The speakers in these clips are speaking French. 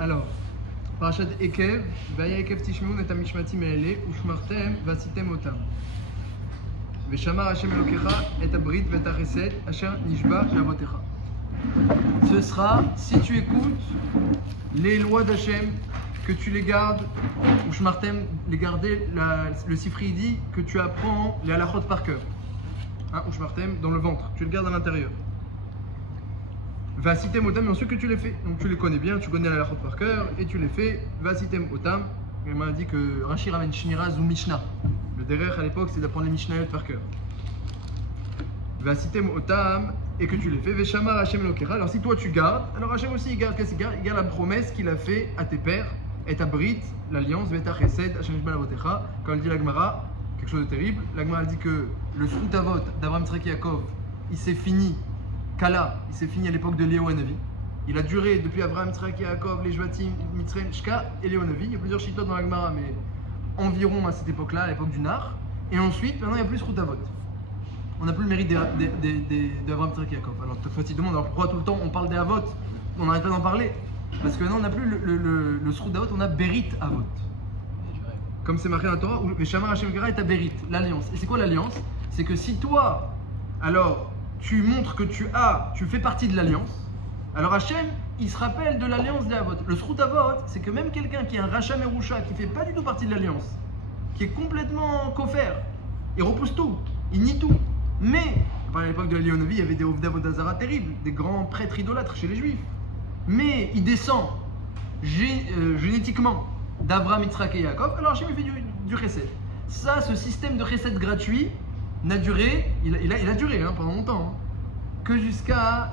Alors, Parashat Ekev, Vaya Ekev Tishmeun et Amishmatim E'ele, Ushmartem, Vasitem Otam. Veshamar Hashem Elokecha et Abrit Vetareset, Asher Nishba Lavotecha. Ce sera, si tu écoutes les lois d'Hachem, que tu les gardes, Ushmartem, les garder, le Sifri dit que tu apprends les halachot par cœur. Ushmartem, dans le ventre, tu le gardes à l'intérieur. Vasitem otam, et ensuite que tu les fais. Donc tu les connais bien, tu connais la halachot par cœur et tu les fais. Vasitem otam. Il m'a dit que Rashi ramène Shmiraz ou Mishnah. Le derrière à l'époque c'est d'apprendre les Mishnayot par cœur. Vasitem otam, et que tu les fais. Veshamar Hashem Elokecha. Alors si toi tu gardes, alors Hashem aussi il garde, qu'est-ce qu'il garde? Il garde la promesse qu'il a fait à tes pères, et ta Brit, l'alliance, Veta Chesed, Hashem Nishba Lavotecha. Quand elle dit la Gemara, quelque chose de terrible. La Gemara dit que le Zchut Avot d'Abraham Yitzhak Yaakov, il s'est fini. Kala, il s'est fini à l'époque de Léo Hanavi. Il a duré depuis Abraham, Yitzhak, Yaakov, les Shvatim, Mitzrayim, Shka et Léo Hanavi. Il y a plusieurs chitotes dans la Gemara, mais environ à cette époque-là, à l'époque du Nar. Et ensuite, maintenant, il n'y a plus Zchut Avot. On n'a plus le mérite d'Abraham, Yitzhak, Yaakov. Alors, toi, tu te demandes, alors pourquoi tout le temps on parle des Avot? On n'arrête pas d'en parler. Parce que non, on n'a plus le Zchut Avot, on a Berit Avot. Comme c'est marqué dans la Torah, où Veshamar Hashem Elokecha est à Berit, l'alliance. Et c'est quoi l'alliance? C'est que si toi, alors, tu montres que tu fais partie de l'alliance, alors Hachem, il se rappelle de l'alliance des Avot. Le Zchut Avot, c'est que même quelqu'un qui est un Racha Merusha, qui ne fait pas du tout partie de l'alliance, qui est complètement kofer, il repousse tout, il nie tout. Mais, à l'époque de la Léonavi, il y avait des Ovda Vodazara terribles, des grands prêtres idolâtres chez les Juifs. Mais il descend génétiquement d'Abraham, Yitzhak et Yaakov, alors Hachem il fait du chesed. Ça, ce système de chesed gratuit, n'a duré, il a duré pendant longtemps, que jusqu'à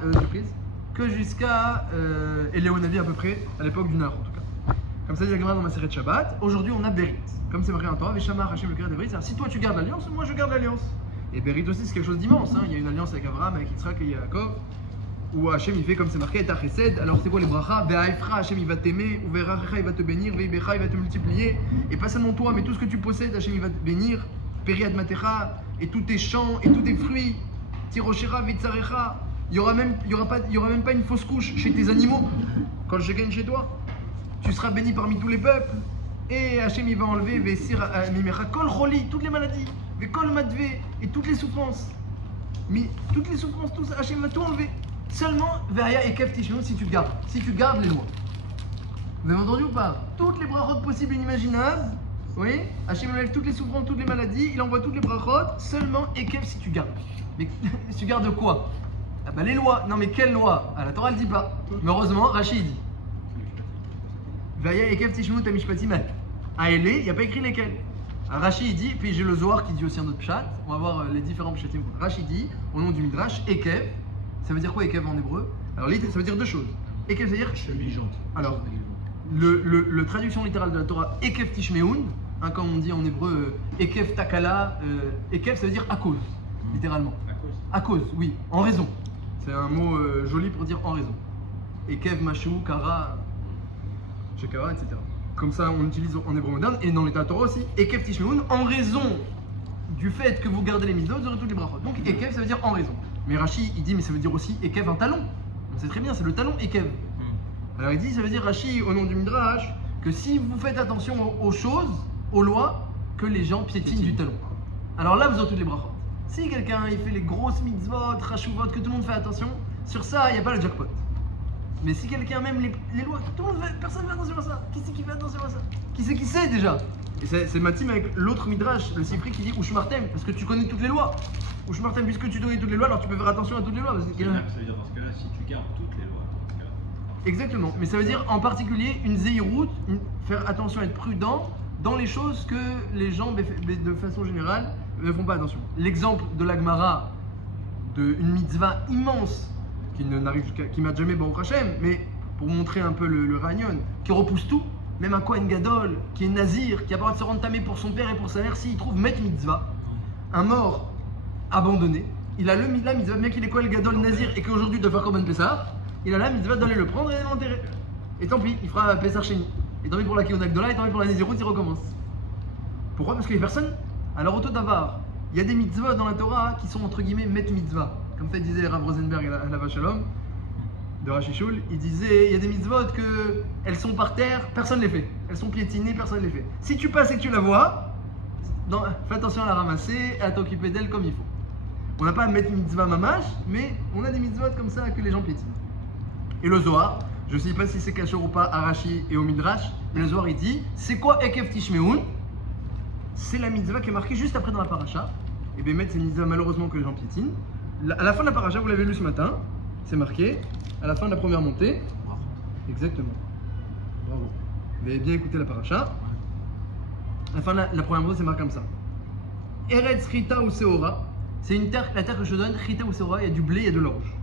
Éléonavi à peu près, à l'époque du Nar en tout cas. Comme ça dit la Gemara dans ma série de Shabbat. Aujourd'hui on a Berit, comme c'est marqué en Torah, Veshamar Hashem Elokecha de Berit. Alors si toi tu gardes l'alliance, moi je garde l'alliance. Et Berit aussi c'est quelque chose d'immense. Il y a une alliance avec Abraham, avec Yitzhak et Yaakov, où Hashem il fait comme c'est marqué, ta chesed. Alors c'est quoi les brachas? Ve'aifra, Hashem il va t'aimer, ou ve'rachecha il va te bénir, ve'ibecha il va te multiplier. Et pas seulement toi, mais tout ce que tu possèdes, Hashem il va te bénir. Periad Matecha, et tous tes champs, et tous tes fruits, Tiroshera, Vitzarecha, il y aura même pas une fausse couche chez tes animaux, quand je gagne chez toi. Tu seras béni parmi tous les peuples, et Hachem il va enlever, Vesir, Mimecha, Kol Choli, toutes les maladies, Vekol Madve, et toutes les souffrances. Mais toutes les souffrances, tout ça, Hachem va tout enlever. Seulement, Veria et Kev Tishmeun, si tu gardes les lois. Vous avez entendu ou pas? Toutes les brachot possibles et inimaginables. Oui, Hachem enlève toutes les souffrances, toutes les maladies, il envoie toutes les brachot, seulement Ekev si tu gardes. Mais si tu gardes quoi? Ah bah les lois. Non mais quelles lois? Ah la Torah elle dit pas. Mais heureusement, Rashi dit. Vaya Ekev Tishmeun Tamishpatim Aele, il n'y a pas écrit lesquels. Rashi dit, puis j'ai le Zohar qui dit aussi un autre pshat, on va voir les différents pshatim. Rashi dit, au nom du Midrash, Ekev, ça veut dire quoi Ekev en hébreu? Alors ça veut dire deux choses. Ekev ça veut dire. Alors, le traduction littérale de la Torah, Ekev Tishmeun, comme on dit en hébreu, Ekev Takala, Ekev ça veut dire à cause, littéralement. À cause, oui, en raison. C'est un mot joli pour dire en raison. Ekev, Mashou, Kara, Shekara, etc. Comme ça on utilise en hébreu moderne et dans l'état Torah aussi. Ekev Tishmeun, en raison du fait que vous gardez les mitzvot, vous aurez toutes les brachot. Donc Ekev ça veut dire en raison. Mais Rashi il dit, mais ça veut dire aussi Ekev un talon. On sait très bien, c'est le talon Ekev. Alors il dit, ça veut dire Rashi au nom du Midrash, que si vous faites attention aux choses, aux lois, que les gens piétinent du talon. Alors là, vous aurez toutes les brachot. Si quelqu'un il fait les grosses mitzvot, rachuvot, que tout le monde fait attention, sur ça, il n'y a pas le jackpot. Mais si quelqu'un même les lois, personne ne fait attention à ça. Qui c'est qui fait attention à ça? Qui sait déjà? Et c'est Matim avec l'autre midrash, le Sifri qui dit Ushmartem, parce que tu connais toutes les lois. Ushmartem, puisque tu connais toutes les lois, alors tu peux faire attention à toutes les lois. Parce que... Ça veut dire dans ce cas-là, si tu gardes toutes les lois. Exactement, mais ça veut dire en particulier une zéhirout, faire attention, être prudent dans les choses que les gens, de façon générale, ne font pas attention. L'exemple de la Gemara, d'une mitzvah immense, qui m'a jamais Baruch Hashem, mais pour montrer un peu le Ragnon, qui repousse tout, même un Kohen Gadol, qui est nazir, qui a pas le droit de se rendre tamé pour son père et pour sa mère, s'il trouve Met Mitzvah, un mort abandonné, il a la mitzvah, bien qu'il est Kohen Gadol nazir et qu'aujourd'hui il doit faire Korban Pessah, il a la mitzvah d'aller le prendre et d'aller l'enterrer. Et tant pis, il fera Pessah Sheni. Et tant pis pour la Kiyun Agdola, et tant pis pour la Nézirut, il recommence. Pourquoi? Parce qu'il n'y a personne. Alors, auto d'avar, il y a des mitzvahs dans la Torah qui sont entre guillemets Met Mitzvah. Comme ça disait Rav Rosenberg à la Vache Shalom. de Rachishul, il disait il y a des mitzvot que elles sont par terre, personne ne les fait. Elles sont piétinées, personne ne les fait. Si tu passes et que tu la vois, fais attention à la ramasser et à t'occuper d'elle comme il faut. On n'a pas à mettre une mitzvah mamash, mais on a des mitzvot comme ça que les gens piétinent. Et le Zohar, je ne sais pas si c'est cachor ou pas à Rashi et au Midrash, mais le Zohar il dit c'est quoi Ekev Tishmeun? C'est la mitzvah qui est marquée juste après dans la paracha. Et bien mettre c'est une mitzvah malheureusement que les gens piétinent. À la fin de la paracha, vous l'avez lu ce matin, c'est marqué à la fin de la première montée. Exactement. Bravo. Vous avez bien écouté la paracha. À la fin de la première montée, c'est marqué comme ça. Eretz Chita ou Seora, c'est une terre, la terre que je te donne, Chita ou Seora, il y a du blé, il y a de l'orge.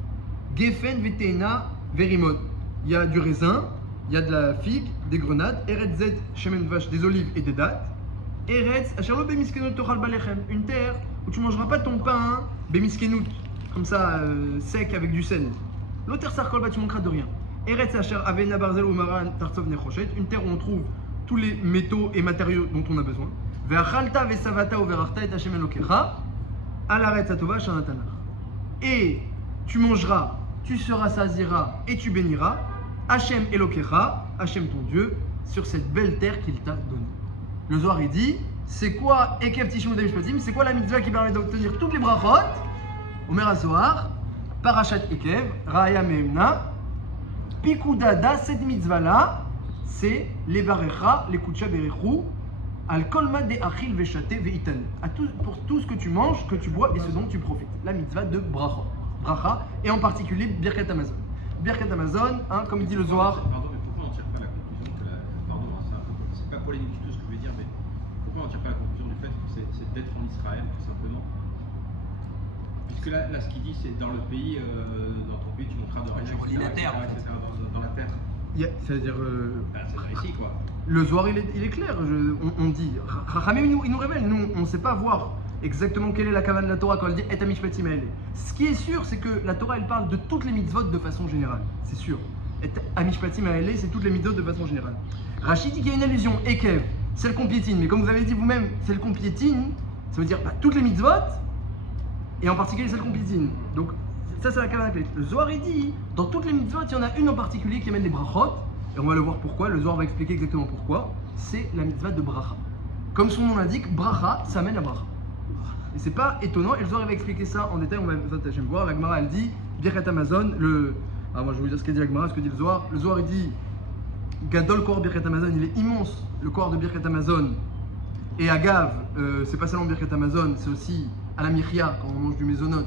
Gefen Veteina Verimon, il y a du raisin, il y a de la figue, des grenades. Eretz Zet Shemen Vache, des olives et des dattes. Eretz Asherlo Bemiskenut Tochal Balechem, une terre où tu ne mangeras pas ton pain, Bemiskenut, comme ça, sec avec du sel. L'autre terre Sarkol, tu manqueras de rien. Eretz Asher Avena Barzel ou Maran Tartsov Nechoshet, une terre où on trouve tous les métaux et matériaux dont on a besoin. Ve'achalta ve'savata uverachta et Hashem Elokecha, alaretz atova shanatanach. Et tu mangeras, tu seras sazira et tu béniras Hashem Elokecha, Hashem ton Dieu, sur cette belle terre qu'il t'a donnée. Le Zohar il dit, c'est quoi Ekev Tishmeun Mishpatim? C'est quoi la mitzvah qui permet d'obtenir toutes les brachot? Omer HaZohar, Parashat Ekev, Raya Me'emna, Pikudada, cette mitzvah-là, c'est les Varecha, les Kutsha Berechou, Al Kolma de Achil Veshate Veitan. Pour tout ce que tu manges, que tu bois et ce dont tu profites. La mitzvah de Bracha. Bracha, et en particulier Birkat Hamazon. Birkat Hamazon, hein, comme dit le Zohar. Pardon, mais pourquoi on ne tire pas la conclusion que pardon, c'est pas polémique du tout ce que je veux dire, mais pourquoi on ne tire pas la conclusion du fait que c'est d'être en Israël, tout simplement? Puisque là ce qu'il dit, c'est dans le pays, dans ton pays, tu montreras de rien, relis la terre, en fait. dans la terre. C'est-à-dire. C'est ici, quoi. Le Zohar, il est clair. On dit. Chachamim, il nous révèle. Nous, on ne sait pas voir exactement quelle est la kavana de la Torah quand elle dit Et Amishpatim Haele. Ce qui est sûr, c'est que la Torah, elle parle de toutes les mitzvot de façon générale. C'est sûr. Et Amishpatim Haele, c'est toutes les mitzvot de façon générale. Rachid dit qu'il y a une allusion. Ekev, celle qu'on piétine. Mais comme vous avez dit vous-même, celle qu'on piétine, ça veut dire toutes les mitzvot, et en particulier celle qu'on piétine. Donc, ça, c'est la kavana clé. Le Zohar, il dit dans toutes les mitzvot, il y en a une en particulier qui amène les brachot. Et on va le voir pourquoi, le Zohar va expliquer exactement pourquoi. C'est la mitzvah de bracha. Comme son nom l'indique, bracha, ça amène à bracha. Et c'est pas étonnant, et le Zohar va expliquer ça en détail, on va voir. La Gemara elle dit, Birkat Hamazon, alors moi je vais vous dire ce qu'elle dit la Gemara, ce que dit le Zohar. Le Zohar il dit, Gadol Kor Birkat Hamazon, il est immense, le corps de Birkat Hamazon. Et Agav, c'est pas seulement Birkat Hamazon, c'est aussi à la Michia, quand on mange du mésonote.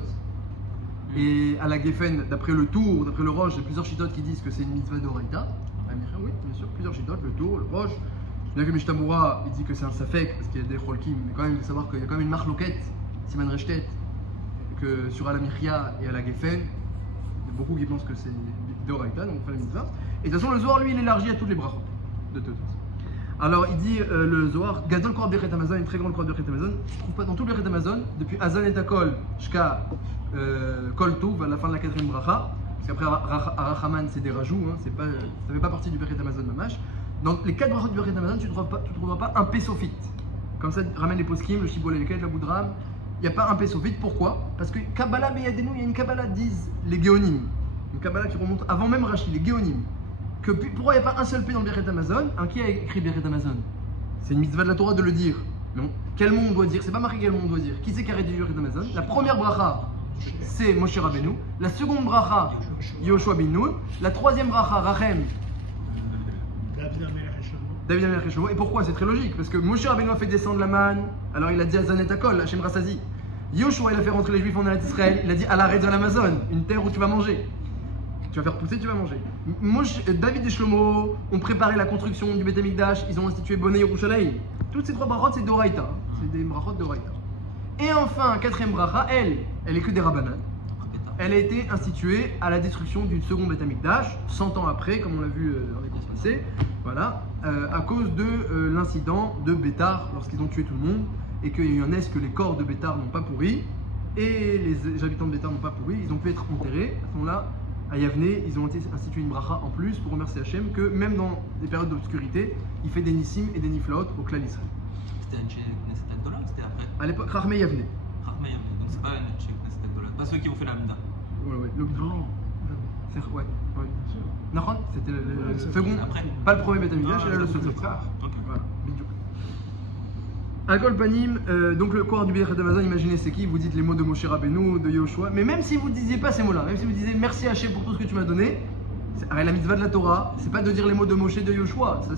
Et à la Geffen, d'après le Tour, d'après le Roche, il y a plusieurs chitotes qui disent que c'est une mitzvah d'Oraita. Oui, bien sûr, plusieurs chitotes, le Tour, le Roche. Bien que Mishtamura, il dit que c'est un Safek, parce qu'il y a des Cholkim, mais quand même, il faut savoir qu'il y a quand même une marloquette, Siman Reshtet, que sur Alamichia et à la Geffen, il y a beaucoup qui pensent que c'est d'Oraita, donc on fait la mitzvah. Et de toute façon, le Zohar, lui, il élargit à toutes les brachot, de toute façon. Alors, il dit, le Zohar, Gadol Kor Birkat Hamazon, une très grande croix de Birkat Hamazon, je trouve pas dans tout le Birkat Hamazon, depuis Hazan et Akol jusqu'à Kol Touv, à la fin de la 4e bracha, parce qu'après Arachaman, c'est des rajouts, hein, ça ne fait pas partie du Birkat Hamazon Mamash. Dans les 4 brachot du Birkat Hamazon, tu ne trouveras pas un Pesofit. Comme ça, ramène les poskim, le Shibboleth, les Ked, la Boudram. Il n'y a pas un Pesofit. Pourquoi? Parce que Kabbalah Beyadenu, il y a une Kabbalah, disent les Géonim. Une Kabbalah qui remonte avant même Rashi, les Géonim. Pourquoi il n'y a pas un seul P dans le Birkat Hamazon? Qui a écrit Birkat Hamazon? C'est une mitzvah de la Torah de le dire. Non. Quel mot on doit dire? C'est pas marqué quel mot on doit dire. Qui c'est qui a rédigé le Birkat Hamazon? La première bracha, c'est Moshe Rabbeinu. La seconde bracha, Yoshua bin Nun. La troisième bracha, Rachem, David Amelech Shlomo. Et pourquoi? C'est très logique. Parce que Moshe Rabbeinu a fait descendre la manne. Alors il a dit à Zanet Akol, Hashem Rassazi. Yoshua, il a fait rentrer les Juifs en Eretz Israël. Il a dit à l'arrêt de l'Amazon, une terre où tu vas manger. Tu vas faire pousser, tu vas manger. David et Shlomo ont préparé la construction du Beth Amikdash. Ils ont institué Bonnet Yerushalayim. Toutes ces 3 brachot, c'est d'Oraita. C'est des brachot d'Oraita. Et enfin, 4e bracha, elle est que des Rabbanan. Elle a été instituée à la destruction du second Beth Amikdash, 100 ans après, comme on l'a vu dans les courses passées, voilà, à cause de l'incident de Bétar, lorsqu'ils ont tué tout le monde, et qu'il y a eu un est que les corps de Bétar n'ont pas pourri, et les habitants de Bétar n'ont pas pourri, ils ont pu être enterrés. À ce moment-là, à Yavne, ils ont institué une bracha en plus pour remercier Hachem que même dans des périodes d'obscurité, il fait des nissim et des niflaot au clan Israël. C'était une Knesset Agdola ou c'était après? À l'époque, Rachmei Yavne. Rachmei Yavne, donc c'est pas une Knesset Agdola, pas ceux qui ont fait la Hamda. Ouais, le grand. Ouais. Nahon, c'était le second. Après. Pas le premier Beth Amikdash, Ah, là le c'est second. le frère. Ok. Voilà, bidou. Alcool panim, donc le corps du Birkat Hamazon, imaginez c'est qui, vous dites les mots de Moshe Rabbeinu, de Yehoshua, mais même si vous ne disiez pas ces mots-là, même si vous disiez merci Hachem pour tout ce que tu m'as donné, la mitzvah de la Torah, c'est pas de dire les mots de Moshe de Yehoshua, ça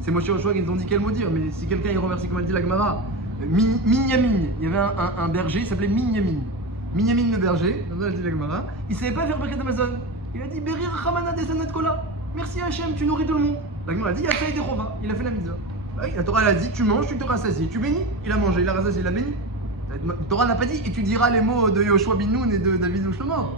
c'est Moshe et Yehoshua qui nous ont dit quel mot dire, mais si quelqu'un il remercie comme elle dit la Gemara, Minyamin, il y avait un berger, il s'appelait Minyamin. Minyamin le berger, comme ça elle dit la Gemara, il savait pas faire Birkat Hamazon, il a dit Berir Ramana Desanat Kola, merci Hachem, tu nourris tout le monde. La Gemara a dit Yafei Derova, il a fait la mitzvah. Oui, la Torah elle a dit tu manges, tu te rassasies, tu bénis, il a mangé, il a rassasié, il a béni. La Torah n'a pas dit et tu diras les mots de Yoshua bin Nun et de David Shlomo.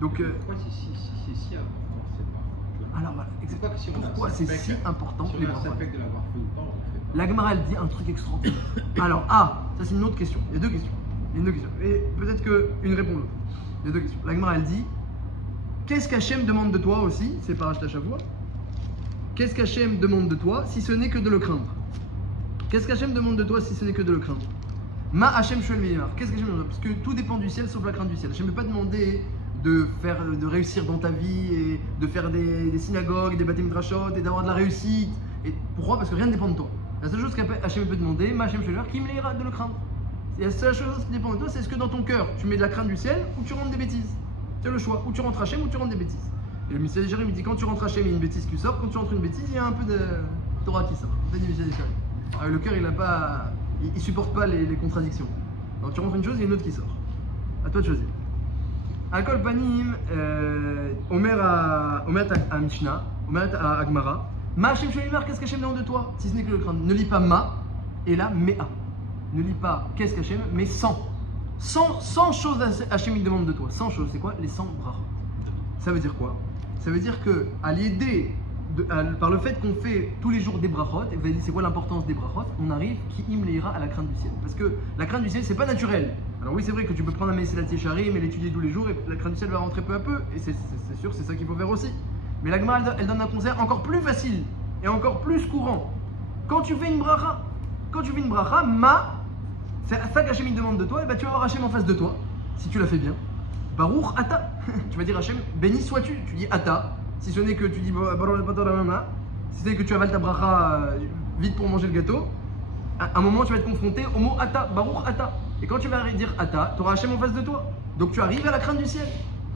Donc Pourquoi c'est si important cette brachot? alors voilà, C'est pas que si on a pourquoi un c'est sapek, si important si les on a un brachot. sapek de l'avoir fait ou pas, on le fait pas. La Gemara elle dit un truc extraordinaire. Alors ça c'est une autre question. Il y a deux questions. Et peut-être qu'une répond l'autre. Il y a deux questions. La Gemara elle dit qu'est-ce qu'Hachem demande de toi aussi, c'est Parashat Shavua. Qu'est-ce qu'Hachem demande de toi si ce n'est que de le craindre? Qu'est-ce qu'Hachem demande de toi si ce n'est que de le craindre? Ma Hachem Shuel Meimar. Qu'est-ce qu'Hachem demande? Parce que tout dépend du ciel sauf la crainte du ciel. Hachem ne peut pas demander de réussir dans ta vie et de faire des synagogues, des bâtiments drachot et d'avoir de la réussite. Et pourquoi? Parce que rien ne dépend de toi. La seule chose qu'Hachem peut demander, Ma Hachem Shuel Meimar, qui me l'ira de le craindre. Et la seule chose qui dépend de toi, c'est est-ce que dans ton cœur tu mets de la crainte du ciel ou tu rentres des bêtises. Tu as le choix. Ou tu rentres Hachem ou tu rentres des bêtises. Et le Michel Jérémy dit quand tu rentres Hachem, il y a une bêtise qui sort, quand tu rentres une bêtise, il y a un peu de Torah qui sort. C'est dit Michel Jérémy. Alors le cœur, il supporte pas les contradictions. Donc tu rentres une chose, il y a une autre qui sort. À toi de choisir. Alcool panim, Omer à Mishnah, Omer à Agmara. Ma Hachem Sholimar, qu'est-ce qu'Hachem demande de toi? Si ce n'est que le craindre. Ne lis pas ma et là mea. Ne lis pas qu'est-ce qu'Hachem, mais 100. 100 choses Hachem il demande de toi. 100 choses, c'est quoi? Les 100 brachot. Ça veut dire quoi? Ça veut dire que à l'aider par le fait qu'on fait tous les jours des brachot, et vous avez dit c'est quoi l'importance des brachot, on arrive qui imleira à la crainte du ciel. Parce que la crainte du ciel c'est pas naturel. Alors oui c'est vrai que tu peux prendre un Mesilat Yesharim et l'étudier tous les jours et la crainte du ciel va rentrer peu à peu. Et c'est sûr c'est ça qu'il faut faire aussi. Mais la Gemara elle donne un conseil encore plus facile et encore plus courant. Quand tu fais une bracha, c'est ça qu'Hachem il demande de toi, et ben tu vas avoir Hachem en face de toi, si tu la fais bien. Baruch Ata. Tu vas dire Hachem, béni sois-tu. Tu dis Ata. Si ce n'est que tu dis si ce n'est que tu avales ta bracha vite pour manger le gâteau, à un moment tu vas être confronté au mot Ata, Baruch Ata. Et quand tu vas dire Ata, tu auras Hachem en face de toi. Donc tu arrives à la crainte du ciel.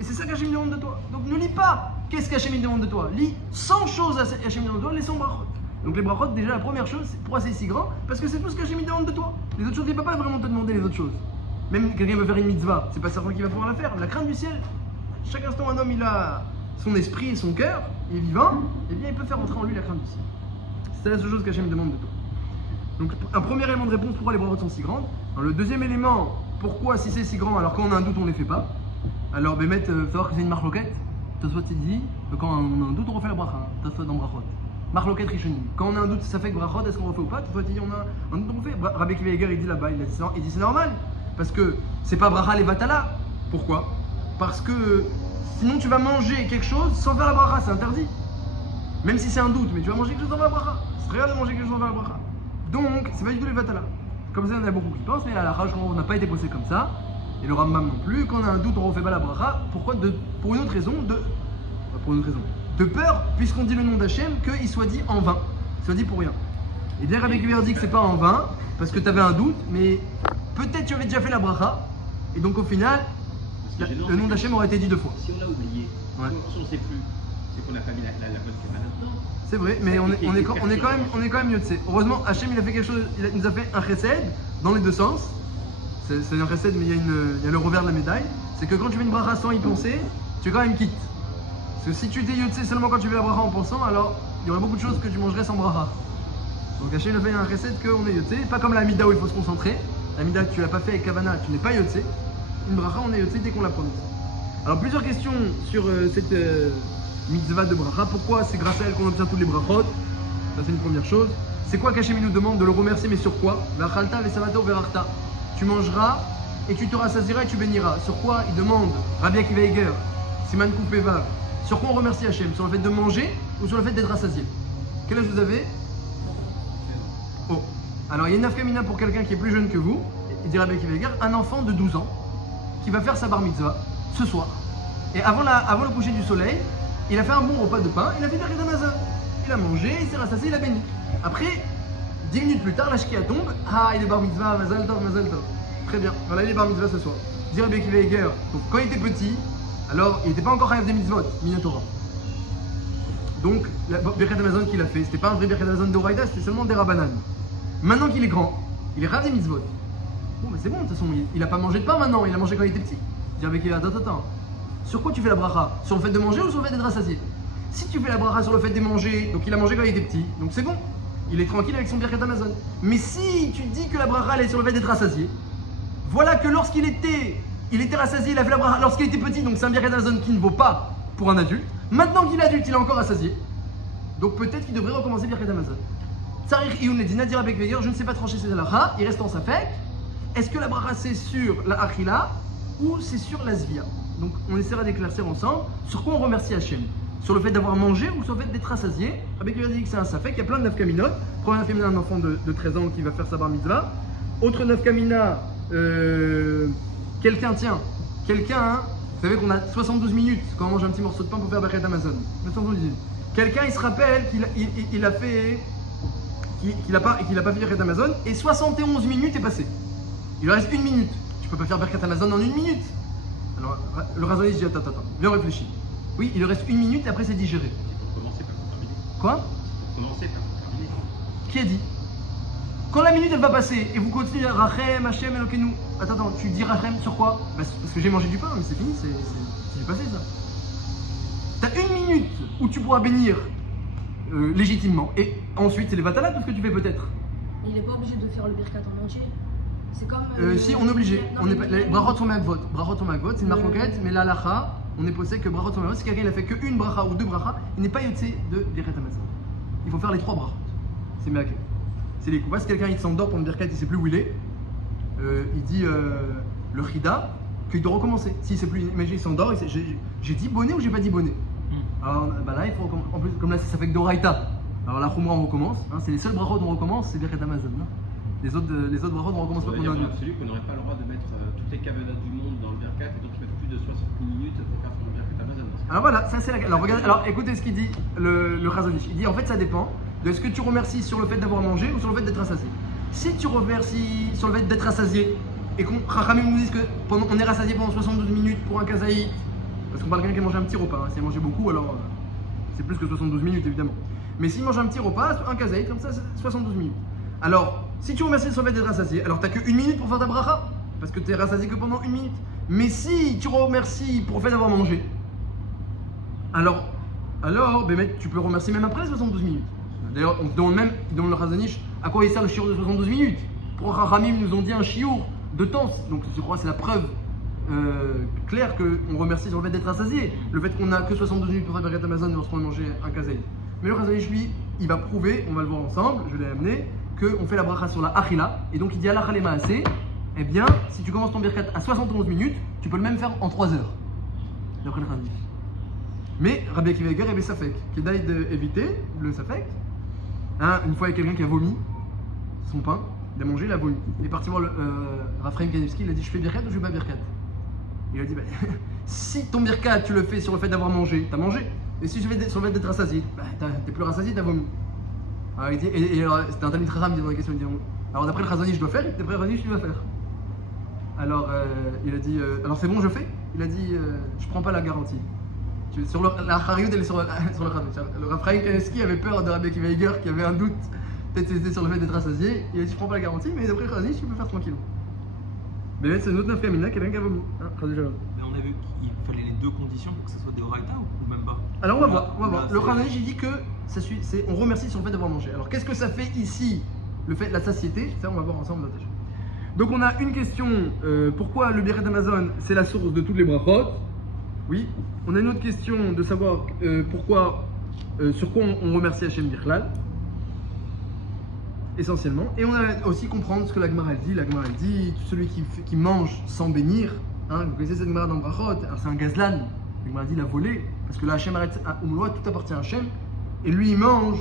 Et c'est ça qu'Hachem demande de toi. Donc ne lis pas qu'est-ce qu'Hachem demande de toi. Lis 100 choses à Hachem demande de toi, les 100 brachot. Donc les brachot, déjà la première chose, pourquoi c'est si grand? Parce que c'est tout ce qu'Hachem demande de toi. Les autres choses, il ne peut pas vraiment te demander les autres choses. Même quelqu'un veut faire une mitzvah, c'est pas certain qu'il va pouvoir la faire. La crainte du ciel, chaque instant un homme il a son esprit et son cœur, il est vivant, et bien il peut faire entrer en lui la crainte du ciel. C'est la seule chose qu'Hachem demande de toi. Donc un premier élément de réponse, pourquoi les brachot sont si grandes. Alors, le deuxième élément, pourquoi si c'est si grand alors quand on a un doute on ne les fait pas. Alors Bémet, il faut savoir que c'est une marloquette. Tosfot il dit que quand on a un doute on refait la bracha, Tosfot dans brachot. Marloquette Rishonim. Quand on a un doute ça fait que brachot, est-ce qu'on refait ou pas? Tosfot il dit on a un doute on refait. Rabbi Akiva Eiger il dit là-bas, il dit c'est normal. Parce que c'est pas bracha les vatala. Pourquoi? Parce que sinon tu vas manger quelque chose sans faire la bracha, c'est interdit. Même si c'est un doute, mais tu vas manger quelque chose sans faire la bracha. C'est très grave de manger quelque chose sans faire la bracha. Donc c'est pas du tout les vatala. Comme ça il y en a beaucoup qui pensent, mais là la rage on n'a pas été posé comme ça. Et le Rambam non plus. Quand on a un doute on refait pas la bracha. Pourquoi? Pour une autre raison. De peur, puisqu'on dit le nom d'Hachem, qu'il soit dit en vain. Il soit dit pour rien. Et bien Rabbi Akiva dit que c'est pas en vain, parce que tu avais un doute, mais peut-être tu avais déjà fait la bracha, et donc au final, le nom d'Hachem aurait été dit 2 fois. Si on l'a oublié, Ouais. si on ne sait plus, c'est qu'on n'a pas mis la bonne caméra là-dedans. C'est vrai, mais on est quand même mieux de ça. Heureusement, Hachem il a fait quelque chose, il nous a fait un chesed dans les deux sens. C'est un chesed, mais il y a le revers de la médaille. C'est que quand tu fais une bracha sans y penser, tu es quand même quitte. Parce que si tu étais yotse seulement quand tu fais la bracha en pensant, alors il y aurait beaucoup de choses que tu mangerais sans bracha. Donc Hachem il a fait un chesed qu'on est yotse, pas comme la mida où il faut se concentrer. La mida tu l'as pas fait avec kavana, tu n'es pas yotse. Une bracha on est yotse dès qu'on la prononce. Alors plusieurs questions sur cette mitzvah de bracha. Pourquoi c'est grâce à elle qu'on obtient tous les brachot? Ça c'est une première chose. C'est quoi qu'Hachem nous demande de le remercier, mais sur quoi? V'achalta v'savato v'rachta. Tu mangeras et tu te rassasieras et tu béniras. Sur quoi il demande Rabbi Akiva Eiger, Siman Koupeva? Sur quoi on remercie Hachem? Sur le fait de manger ou sur le fait d'être rassasié? Quel âge vous avez? Oh. Alors il y a une nafkamina pour quelqu'un qui est plus jeune que vous, il dit Rabbi Akiva Eiger, un enfant de 12 ans qui va faire sa bar mitzvah ce soir. Et avant le coucher du soleil, il a fait un bon repas de pain, il a fait Birkat Hamazon. Il a mangé, il s'est rassasié, il a béni. Après, 10 minutes plus tard, la shkia tombe. Ah, il est bar mitzvah, mazal tov, mazal tov. Très bien, voilà, il est bar mitzvah ce soir. Dire Rabbi Akiva Eiger, donc quand il était petit, alors il n'était pas encore Chayav des mitzvot, Minatora. Donc, la Birkat Hamazon qu'il a fait, c'était pas un vrai Birkat Hamazon de Oraïda, c'était seulement des Rabbanan. Maintenant qu'il est grand, il est Chayav des mitzvot. Bon, mais c'est bon, de toute façon, il a pas mangé de pain maintenant, il a mangé quand il était petit. Dire Rabbi Akiva, attends. Sur quoi tu fais la bracha? Sur le fait de manger ou sur le fait d'être rassasié? Si tu fais la bracha sur le fait de manger, donc il a mangé quand il était petit, donc c'est bon. Il est tranquille avec son Birkat Hamazon. Mais si tu dis que la bracha elle est sur le fait d'être rassasié, voilà que lorsqu'il était rassasié, il a fait la bracha lorsqu'il était petit, donc c'est un Birkat Hamazon qui ne vaut pas pour un adulte. Maintenant qu'il est adulte, il est encore rassasié. Donc peut-être qu'il devrait recommencer Birkat Hamazon. Tsarich Iyun Ledina dire avec Veger, je ne sais pas trancher ces halakha, il reste en safek. Est-ce que la bracha c'est sur la achila ou c'est sur la zvia? Donc on essaiera d'éclaircir ensemble sur quoi on remercie Hachem. Sur le fait d'avoir mangé ou sur le fait d'être rassasié. Rabbi Akiva dit que c'est un safek, il y a plein de nafkamina. Premier nafkamina, un enfant de 13 ans qui va faire sa bar mitzvah. Autre nafkamina, quelqu'un, vous savez qu'on a 72 minutes quand on mange un petit morceau de pain pour faire Birkat Hamazon. 72 minutes. Quelqu'un, il se rappelle qu'il a pas fait Birkat Hamazon et 71 minutes est passé. Il lui reste 1 minute. Tu peux pas faire Birkat Hamazon en 1 minute. Alors, le raisonniste dit attends, viens réfléchir. Oui, il lui reste 1 minute et après c'est digéré. Pour commencer, pas pour terminer. Quoi? Pour commencer, pas pour terminer. Qui a dit? Quand la minute elle va passer et vous continuez à Rachem, Hachem, Elokeinu. Attends, tu dis Rachem sur quoi? Parce que j'ai mangé du pain, mais c'est fini, c'est passé ça. T'as 1 minute où tu pourras bénir légitimement. Et ensuite c'est les vatalat, tout ce que tu fais peut-être. Il n'est pas obligé de faire le birkat en entier. C'est comme. Si, on est obligé. Non, mais Les brachot sont magvot. Brachot sont magvot, c'est une marquette, mais l'alacha, on est posé que brachot sont magvot. Si quelqu'un il a fait qu'une bracha ou 2 brachas, il n'est pas yotze de Birkat Hamazon. Il faut faire les 3 brachot. C'est magvot. C'est les coups. Si quelqu'un il s'endort pour une Birkat, il ne sait plus où il est, il dit le chida qu'il doit recommencer. S'il ne sait plus, imagine il s'endort, j'ai dit bonnet ou j'ai pas dit bonnet? Alors bah là, il faut en plus, comme là ça fait que d'oraïta. Alors la khumra on recommence. Hein, c'est les seuls brachot on recommence, c'est Birkat Hamazon. Hein. Les autres brachot on recommence pas pour nous. Celui qu'on n'aurait pas le droit de mettre toutes les cavenas du monde dans le Birkat et donc tu mets plus de 60 minutes pour faire son Birkat Hamazon. Alors voilà, ça c'est la. Alors regardez, alors écoutez ce qu'il dit le Chazonish. Il dit en fait ça dépend de ce que tu remercies sur le fait d'avoir mangé ou sur le fait d'être rassasié. Si tu remercies sur le fait d'être rassasié et qu'on Chachamim nous dise qu'on est rassasié pendant 72 minutes pour un kazaït, parce qu'on parle de quelqu'un qui a mangé un petit repas, hein. S'il a mangé beaucoup alors c'est plus que 72 minutes évidemment. Mais s'il mange un petit repas, un kazaït comme ça c'est 72 minutes. Alors si tu remercies sur le fait d'être rassasié, alors t'as que 1 minute pour faire ta bracha, parce que t'es rassasié que pendant 1 minute. Mais si tu remercies pour le fait d'avoir mangé, alors tu peux remercier même après 72 minutes. D'ailleurs, on se demande même, dans le Chazonish, à quoi il sert le shiur de 72 minutes. Pour Chachamim nous ont dit un shiur de temps. Donc je crois que c'est la preuve claire qu'on remercie sur le fait d'être rassasié. Le fait qu'on n'a que 72 minutes pour faire Birkat Hamazon lorsqu'on a mangé un kazaï. Mais le Chazonish, lui, il va prouver, on va le voir ensemble, je l'ai amené, qu'on fait la bracha sur la achila. Et donc il dit alacha lema assez. Eh bien, si tu commences ton Birkat à 71 minutes, tu peux le même faire en 3 heures. D'après le Chazonish. Mais Rabbi Akiva Eiger avait safek, qui d'aille d'éviter le safek. Hein, une fois, il y a quelqu'un qui a vomi son pain, il a mangé, il a vomi. Il est parti voir Raphaël Kanevski, il a dit je fais Birkat ou je fais pas Birkat? Il a dit bah, si ton Birkat tu le fais sur le fait d'avoir mangé, t'as mangé. Et si tu fais sur le fait d'être rassasié, bah, t'es plus rassasié, t'as vomi. Alors il dit, et alors c'était un Talmid Chacham qui dit dans la question, il dit alors d'après le Chazonish je dois faire, d'après le Chazonish tu dois faire. Alors il a dit alors c'est bon je fais? Il a dit je prends pas la garantie. Sur la Harioud, elle est sur le Raphaël Kanevski avait peur de Rabbi Akiva Eiger qui avait un doute, peut-être c'était sur le fait d'être rassasié. Il a dit je prends pas la garantie, mais d'après le Chazonish tu peux faire tranquillement. Mais c'est une autre nafkamina, quelqu'un qui a vomi. Mais on a vu qu'il fallait les 2 conditions pour que ça soit des oraïta ou même pas? Alors on va voir. Le Chazonish il dit que on remercie sur le fait d'avoir mangé. Alors qu'est-ce que ça fait ici, le fait de la satiété? Ça on va voir ensemble. Donc on a une question, pourquoi le Birkat Hamazon c'est la source de toutes les brachot? Oui. On a une autre question de savoir pourquoi, sur quoi on remercie Hachem Bichlal, essentiellement. Et on a aussi comprendre ce que la Gemara dit. La Gemara dit celui qui mange sans bénir. Hein, vous connaissez cette Gemara dans Brachot? Alors c'est un gazlan. La Gemara dit il a volé parce que là Hachem arrête au Mouloua, tout appartient à Hachem. Et lui il mange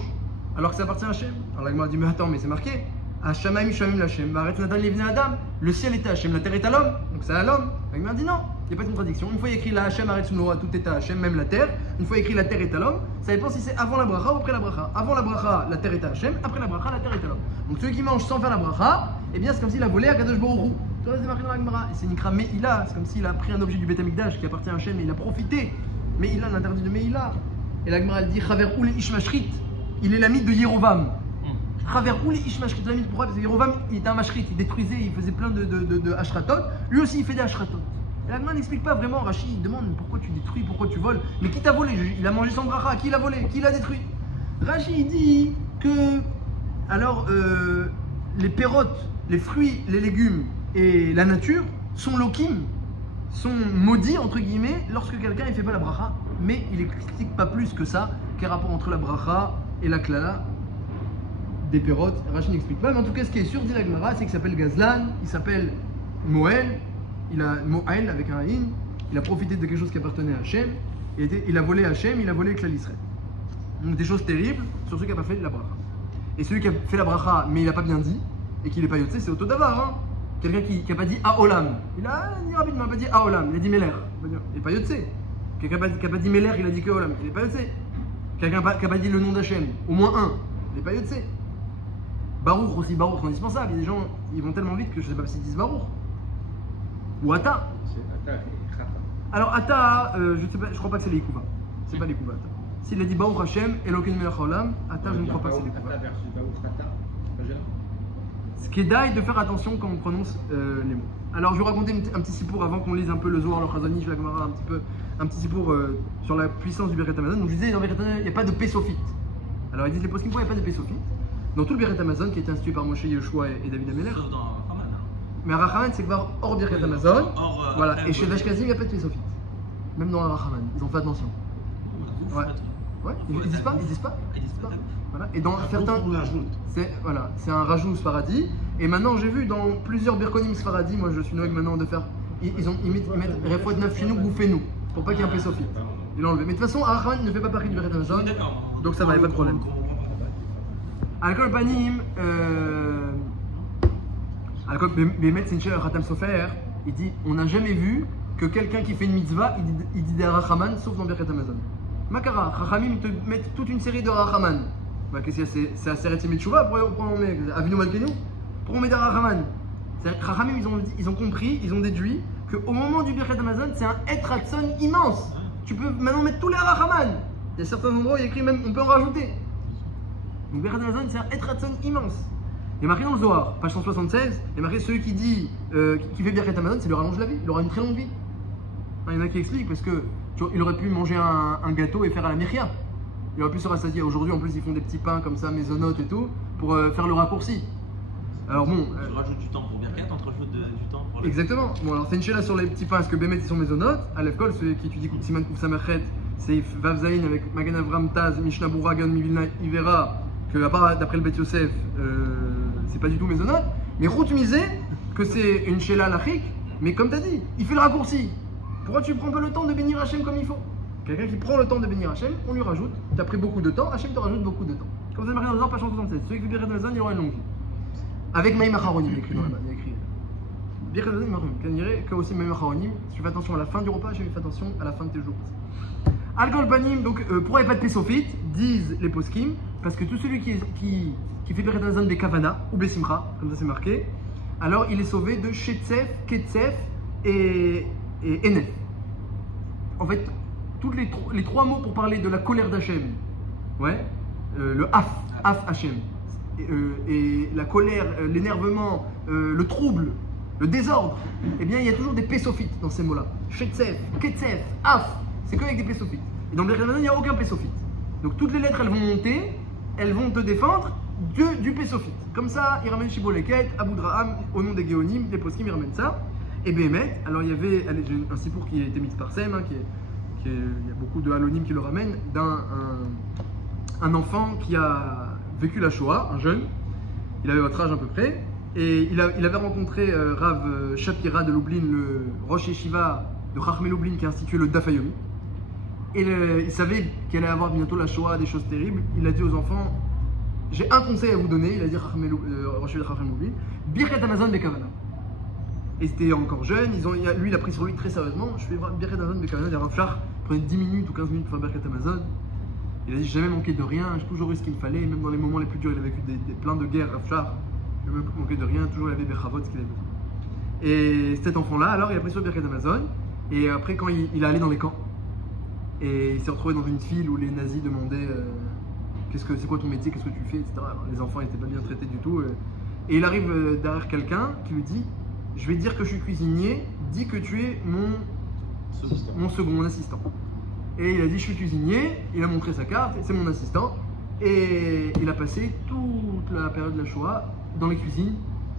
alors que ça appartient à Hachem. Alors la Gemara dit mais attends, mais c'est marqué Hachamay Mishamim Lachem, Baret Natan Levne Adam. Le ciel est à Hachem, la terre est à l'homme, donc c'est à l'homme. La Gemara dit non. Il n'y a pas de contradiction. Une fois il y a écrit la Hachem Aretz Noah, tout est à Hachem, même la terre. Une fois il y a écrit la terre est à l'homme, ça dépend si c'est avant la bracha ou après la bracha. Avant la bracha, la terre est à Hachem, après la bracha, la terre est à l'homme. Donc celui qui mange sans faire la bracha, eh bien c'est comme s'il a volé à Kadosh Baruch Hu. C'est marqué dans la Gemara. Et c'est Nikra Meïla, c'est comme s'il a pris un objet du Beth Amikdash qui appartient à Hachem et il a profité. Meïla, l'interdit de Meïla. Et la Gemara elle dit Chaver ou les Ishmashrit, il est l'ami de Yerovam. Chaver ou les Ishmashrit, l'ami, pourquoi? Parce que Yerovam il était un mashrit, il détruisait, il faisait plein de ashratot. Lui aussi il fait des ashratot. Et la Gemara n'explique pas vraiment. Rachid il demande pourquoi tu détruis, pourquoi tu voles. Mais qui t'a volé? Il a mangé sans bracha, qui l'a volé? Qui l'a détruit? Rachid il dit que alors les pérotes, les fruits, les légumes et la nature sont lokim, sont maudits entre guillemets lorsque quelqu'un ne fait pas la bracha, mais il n'explique pas plus que ça quel rapport entre la bracha et la klala des pérotes. Rachid n'explique pas, mais en tout cas ce qui est sûr, dit la Gemara, c'est qu'il s'appelle Gazlan, il s'appelle Moël, il a Moël avec un in, il a profité de quelque chose qui appartenait à Hachem, il a volé Hachem, il a volé Klal Israël. Donc des choses terribles sur celui qui n'a pas fait la bracha. Et celui qui a fait la bracha mais il n'a pas bien dit et qu'il n'est pas yotzé, c'est Otodavar. Hein. Quelqu'un qui n'a pas dit Aolam. Il a dit rapidement, il n'a pas dit Aolam, il a dit Meler. Il n'est pas yotzé. Quelqu'un qui n'a pas dit Meler, il a dit que Olam. Il n'est pas yotzé. Quelqu'un qui n'a pas dit le nom d'Hachem, au moins un, il n'est pas yotzé. Baruch aussi, Baruch c'est indispensable. Il y a des gens, ils vont tellement vite que je ne sais pas s'ils disent Baruch. Ou Ata. C'est Ata et Chata. Alors Ata, je crois pas que c'est les Yekouva. C'est pas les Yekouva. S'il a dit Baruch Hashem, Elokeinu melech haolam, Ata, je ne crois pas que c'est les Yekouva. Ata versus Baruch Chata, pas gênant. Ce qui est d'ail de faire attention quand on prononce les mots. Alors je vais vous raconter un petit sipour avant qu'on lise un peu le Zohar, le Chazon Ish, la Gemara, un petit sipour sur la puissance du Beret Hamazon. Donc je disais, dans le Beret Hamazon, il n'y a pas de Pesofit. Alors ils disent les poskim, pourquoi il n'y a pas de Pesofit? Dans tout le Beret Hamazon qui a été institué par Moshe Yeshua et David Ameler. Sauf dans Rachaman. Mais à Rachaman, c'est que voir hors Birkat Hamazon. Voilà, et chez Vashkazim, il n'y a pas de Pesofit. Même dans Rachaman, ils ont fait attention. Ouais. Ouais, ils disent pas, ils disent pas. Ils disent pas. Voilà. Et dans certains, c'est un rajout sfaradi. Et maintenant, j'ai vu dans plusieurs birkonim sfaradi, moi je suis noël maintenant de faire, ils mettent refouet neuf chez nous, bouffez-nous, pour pas qu'il y ait un pesofit. Ils l'ont enlevé. Mais de toute façon, Arachaman ne fait pas partie du Beret Hamazon, donc ça va, il n'y a pas de problème. Al-Kol Panim, Al-Kol Bémet Sincher Khatam Sofer, il dit on n'a jamais vu que quelqu'un qui fait une mitzvah, il dit des Arachaman, sauf dans Beret Hamazon. Makara, Chachamim te mettent toute une série de Rachaman. Bah, qu'est-ce qu'il y a? C'est à Seret Yemet Tshuva pour on met Avinu Malkenu. Pour on met des Rachaman. Chachamim, ils ont compris, ils ont déduit qu'au moment du Birkat Hamazon, c'est un Et Ratson immense. Tu peux maintenant mettre tous les Rachaman. Il y a certains endroits où il y a écrit même, on peut en rajouter. Donc Birkat Hamazon, c'est un Et Ratson immense. Il y a marqué dans le Zohar, page 176, il y a marqué celui qui dit, qui fait Birkat Hamazon, c'est lui rallonge la vie, il aura une très longue vie. Il y en a qui expliquent parce que il aurait pu manger un gâteau et faire à la mirya. Il aurait pu se rassasier. Aujourd'hui, en plus, ils font des petits pains comme ça, maisonnotes et tout, pour faire le raccourci. Alors bon. Tu rajoutes du temps pour Birkat, entre le du temps pour. Exactement. Bon, alors c'est une chéla sur les petits pains. Est-ce que Bémet ils sont maisonnotes? À l'Efkol, celui qui étudie Siman Kouf Samerchet, c'est Vav Zayin avec Magan Avram Taz, Mishnah Boura, Gan Mivilna, Ivera, que à part d'après le Bet Yosef, c'est pas du tout maisonnote. Mais Rout Misé, que c'est une chéla lachik, mais comme tu as dit, il fait le raccourci. Pourquoi tu prends pas le temps de bénir Hachem comme il faut? Quelqu'un qui prend le temps de bénir Hachem, on lui rajoute. Tu as pris beaucoup de temps, Hachem te rajoute beaucoup de temps. Comme ça, Marie dans page 167. Celui qui fait Birkat Hamazon, il aura une longue vie. Avec Maïm Acharonim, il écrit dans la bas, il a écrit. Birkat Hamazon, il dirait que aussi Maïm Acharonim, si tu fais attention à la fin du repas, Hachem fait attention à la fin de tes jours aussi. Alcool Panim, donc pourquoi il n'y a pas de Pesofit, disent les poskim, parce que tout celui qui fait Birkat Hamazon des Kavana ou Besimcha, comme ça c'est marqué, alors il est sauvé de Shetzef, Ketzef et Enef. En fait, tous les trois mots pour parler de la colère d'Hachem, ouais, le Af Hachem, et la colère, l'énervement, le trouble, le désordre, eh bien il y a toujours des pesophites dans ces mots-là. Shetzef, Ketzef, Af, c'est que avec des pesophites. Et dans le Birkat Hamazon, il n'y a aucun pésophite. Donc toutes les lettres, elles vont monter, elles vont te défendre du pésophite. Comme ça, il ramène Shiboleket, Aboudraham, au nom des Géonim, des poskim, il ramène ça. Et Béhémet, alors il y avait un sipour qui a été mis par Sem, hein, il y a beaucoup de halonymes qui le ramènent, un enfant qui a vécu la Shoah, un jeune, il avait votre âge à peu près, et il avait rencontré Rav Shapira de Lublin, le Rosh Yeshiva de Chachmei Lublin qui a institué le Daf Yomi. Et il savait qu'il allait avoir bientôt la Shoah, des choses terribles. Il a dit aux enfants, j'ai un conseil à vous donner, il a dit Rosh Yeshiva de Chachmei Lublin, Birkat Hamazon Bekavana. Et c'était encore jeune, lui il a pris sur lui très sérieusement. Je fais Birkat Hamazon Bekavana, il y a Rav Shach, prenait 10 minutes ou 15 minutes pour faire Birkat Hamazon. Il a dit j'ai jamais manqué de rien, j'ai toujours eu ce qu'il me fallait, même dans les moments les plus durs, il a vécu plein de guerres, Rav Shach. Il n'a jamais manqué de rien, toujours il avait Bechavot, ce qu'il avait besoin. Et cet enfant-là, alors il a pris sur Birkat Hamazon, et après quand il est allé dans les camps, et il s'est retrouvé dans une file où les nazis demandaient c'est quoi ton métier, qu'est-ce que tu fais, etc. Alors, les enfants n'étaient pas bien traités du tout. Et il arrive derrière quelqu'un qui lui dit je vais te dire que je suis cuisinier, dis que tu es mon assistant. Et il a dit je suis cuisinier, il a montré sa carte, c'est mon assistant. Et il a passé toute la période de la Shoah dans les cuisines.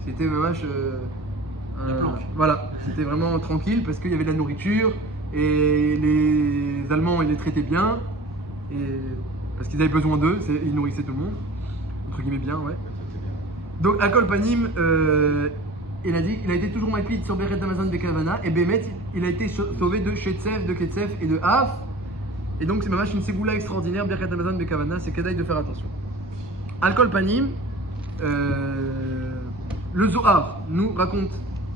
C'était vraiment voilà, c'était vraiment tranquille parce qu'il y avait de la nourriture et les Allemands ils les traitaient bien et parce qu'ils avaient besoin d'eux, ils nourrissaient tout le monde, entre guillemets bien, ouais. Donc à Kol Panim, il a dit qu'il a été toujours maklit sur Birkat Hamazon Bekavana et Bémet, il a été sauvé de Shetzef, de Ketzef et de Haf. Et donc c'est vraiment une ségoula extraordinaire, Birkat Hamazon Bekavana, c'est Kadaï de faire attention. Al Kol Panim, le Zohar nous raconte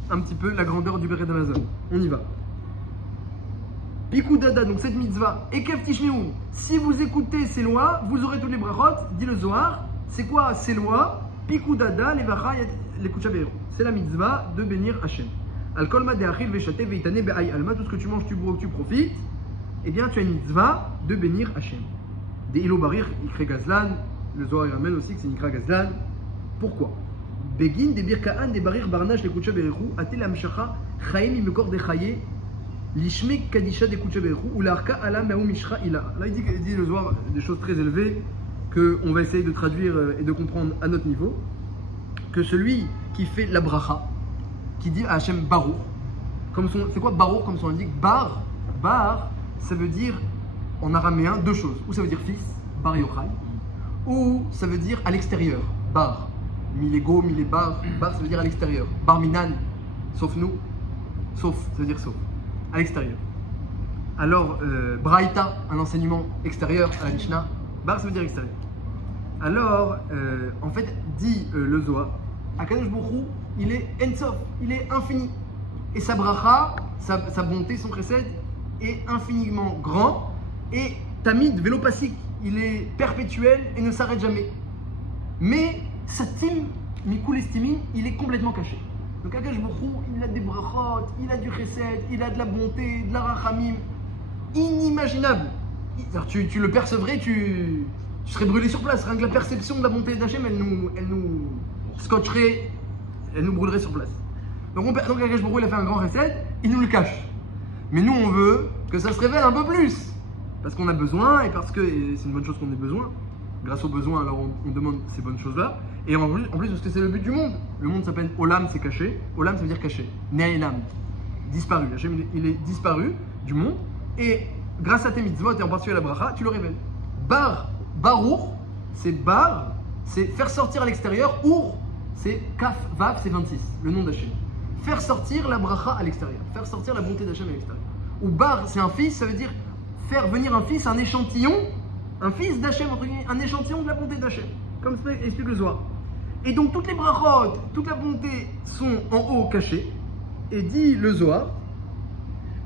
un petit peu la grandeur du Birkat Hamazon. On y va. Pikou Dada, donc cette mitzvah, Ekev Tishmeou, si vous écoutez ces lois, vous aurez toutes les brachot, dit le Zohar. C'est quoi ces lois? Pikou Dada, les vacha, les kuchaberu. C'est la mitzvah de bénir Hachem. Al kolma de achil veshate veitane be'ay alma, tout ce que tu manges, tu bois, tu profites, eh bien tu as une mitzvah de bénir Hachem. Des ilo barir, ikre gazlan, le Zohar ramène aussi que c'est ikra gazlan. Pourquoi? Begin des birkaan des barir barnach les kuchaberu, atel amshacha, chaim imekor de chaye. L'ishmek kadisha de kuchaberu ou l'arka ala me'ou mishra ila. Là il dit le Zohar des choses très élevées qu'on va essayer de traduire et de comprendre à notre niveau. Que celui qui fait la bracha, qui dit à Hachem Baruch, c'est quoi Baruch comme son indique? Bar, ça veut dire en araméen deux choses. Ou ça veut dire fils, Bar Yochai, ou ça veut dire à l'extérieur, Bar. Milego, milebar, Bar ça veut dire à l'extérieur. Bar Minan, sauf nous, sauf, ça veut dire sauf. À l'extérieur. Alors, Braïta, un enseignement extérieur à la Mishnah, Bar ça veut dire extérieur. Alors, en fait, dit le Zohar, Akadosh Baruch Hu, il est Ensof, il est infini. Et sa bracha, sa bonté, son chesed est infiniment grand. Et Tamid, vélopasique, il est perpétuel et ne s'arrête jamais. Mais sa tim, Mikul Estimin, il est complètement caché. Donc Akadosh Baruch Hu, il a des brachot, il a du chesed, il a de la bonté, de la rachamim, inimaginable. Tu le percevrais, tu serais brûlé sur place. Rien que la perception de la bonté d'Hachem, elle nous scotcherait, elle nous brûlerait sur place. Donc Akadosh Baruch Hu, il a fait un grand chesed, il nous le cache. Mais nous, on veut que ça se révèle un peu plus. Parce qu'on a besoin et parce que c'est une bonne chose qu'on ait besoin. Grâce aux besoins, alors on demande ces bonnes choses-là. Et en plus, parce que c'est le but du monde. Le monde s'appelle Olam, c'est caché. Olam, ça veut dire caché. Ne'elam, disparu. Hachem, il est disparu du monde. Et grâce à tes mitzvot et en particulier à la bracha, tu le révèles. Baruch, c'est bar, c'est faire sortir à l'extérieur. Our, c'est kaf, vav, c'est 26, le nom d'Hachem. Faire sortir la bracha à l'extérieur. Faire sortir la bonté d'Hachem à l'extérieur. Ou bar, c'est un fils, ça veut dire faire venir un fils, un échantillon, un fils d'Hachem, entre guillemets, un échantillon de la bonté d'Hachem. Comme ça explique le Zohar. Et donc toutes les brachot, toute la bonté sont en haut cachées. Et dit le Zohar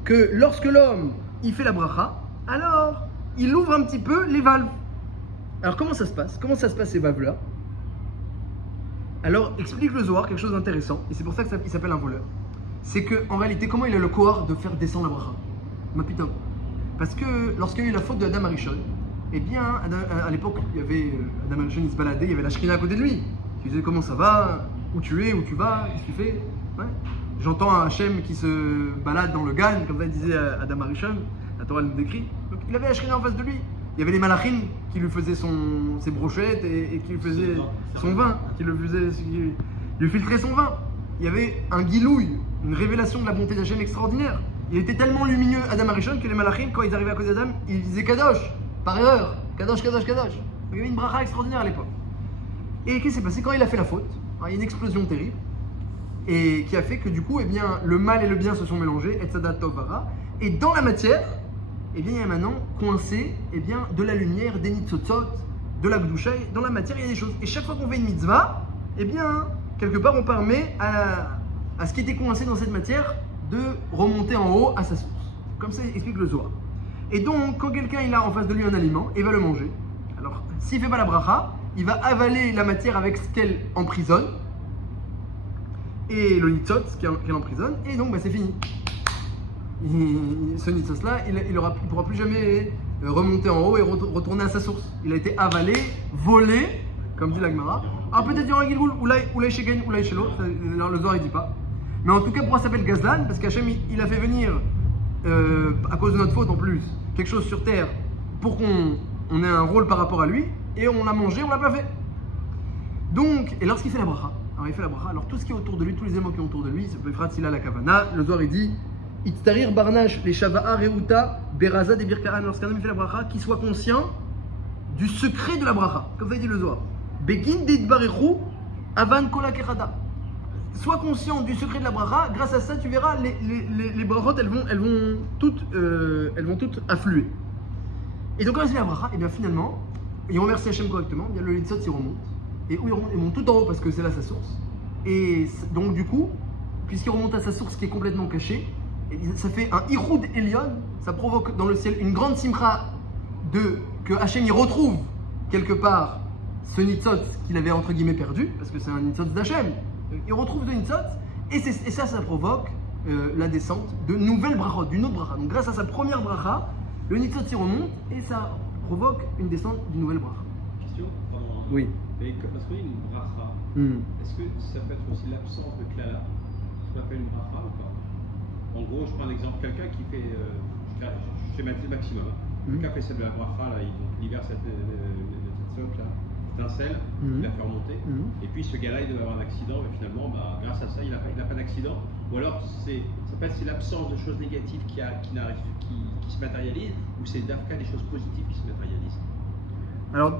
que lorsque l'homme il fait la bracha, alors il ouvre un petit peu les valves. Alors comment ça se passe? Comment ça se passe ces valves-là? Alors explique le Zohar quelque chose d'intéressant, et c'est pour ça qu'il s'appelle un voleur. C'est qu'en réalité, comment il a le corps de faire descendre la bracha? Ma putain. Parce que lorsqu'il y a eu la faute de Adam Arishon, eh bien à l'époque il y avait Adam Arishon, il se baladait, il y avait la Shrina à côté de lui. Tu disais comment ça va, où tu es, où tu vas, qu'est-ce que tu fais, ouais. J'entends un Hachem qui se balade dans le Gan, comme ça il disait à Adam Arishon, la Torah nous décrit. Donc il avait la Shrina en face de lui. Il y avait les malachim qui lui faisaient ses brochettes et qui lui faisaient son vin, qui lui filtraient son vin. Il y avait un guilouille, une révélation de la bonté d'Hachem extraordinaire. Il était tellement lumineux, Adam Arishon, que les malachim, quand ils arrivaient à côté d'Adam, ils disaient Kadosh, par erreur, Kadosh, Kadosh, Kadosh. Donc il y avait une bracha extraordinaire à l'époque. Et qu'est-ce qui s'est passé quand il a fait la faute? Il y a une explosion terrible, et qui a fait que du coup, eh bien, le mal et le bien se sont mélangés, et Tzadat Tov Vara, et dans la matière, eh bien, il y a maintenant coincé eh bien, de la lumière, des nitzotzot, de la gdusha, dans la matière il y a des choses. Et chaque fois qu'on fait une mitzvah, eh bien, quelque part on permet à à ce qui était coincé dans cette matière de remonter en haut à sa source. Comme ça explique le Zohar. Et donc, quand quelqu'un il a en face de lui un aliment et va le manger, alors s'il ne fait pas la bracha, il va avaler la matière avec ce qu'elle emprisonne, et le nitzot qu'elle emprisonne, et donc c'est fini. Ce nitzot là, il ne pourra plus jamais remonter en haut et retourner à sa source. Il a été avalé, volé, comme dit la Gemara. Alors peut-être il y aura un Gilgoul, ou là chez Gain, ou là chez l'autre, le Zohar il dit pas. Mais en tout cas, pourquoi ça s'appelle Gazlan? Parce qu'Hachem il a fait venir, à cause de notre faute en plus, quelque chose sur terre pour qu'on ait un rôle par rapport à lui, et on l'a mangé, on l'a pas fait. Donc, et lorsqu'il fait la bracha, alors tout ce qui est autour de lui, tous les éléments qui sont autour de lui, c'est Befrat Sila la Kavana, le Zohar il dit Itztarir Barnash, les Shava'a Reuta, Beraza des Birkaan, lorsqu'un homme fait la bracha, qu'il soit conscient du secret de la bracha, comme ça dit le Zohar. Begin Didbarechu, Avan Kola Kechada. Sois conscient du secret de la bracha, grâce à ça tu verras les brachot elles vont toutes affluer. Et donc quand il fait la bracha, et bien finalement, il remercie Hachem correctement, bien le Litzot il remonte. Et où il remonte, il monte tout en haut parce que c'est là sa source. Et donc du coup, puisqu'il remonte à sa source qui est complètement cachée, ça fait un Iroud Elion, ça provoque dans le ciel une grande simcha que Hachem y retrouve quelque part ce nitzot qu'il avait entre guillemets perdu, parce que c'est un nitzot d'Hachem. Il retrouve ce nitzot, et ça provoque la descente de nouvelles brachot, d'une autre bracha. Donc grâce à sa première bracha, le nitzot y remonte et ça provoque une descente d'une nouvelle bracha. Question. Oui. Mais parce qu'on dit une bracha, est-ce que ça peut être aussi l'absence de klala, ce qu'on appelle une bracha ou pas? En gros, je prends un exemple, quelqu'un qui fait, je schématise le maximum, quelqu'un fait celle de la bracha, là, il verse cette socle là, étincelle, il la fait remonter, et puis ce gars-là il doit avoir un accident, mais finalement, grâce à ça, il n'a pas d'accident, ou alors ça peut être l'absence de choses négatives qui se matérialisent, ou c'est d'Afka des choses positives qui se matérialisent. Alors,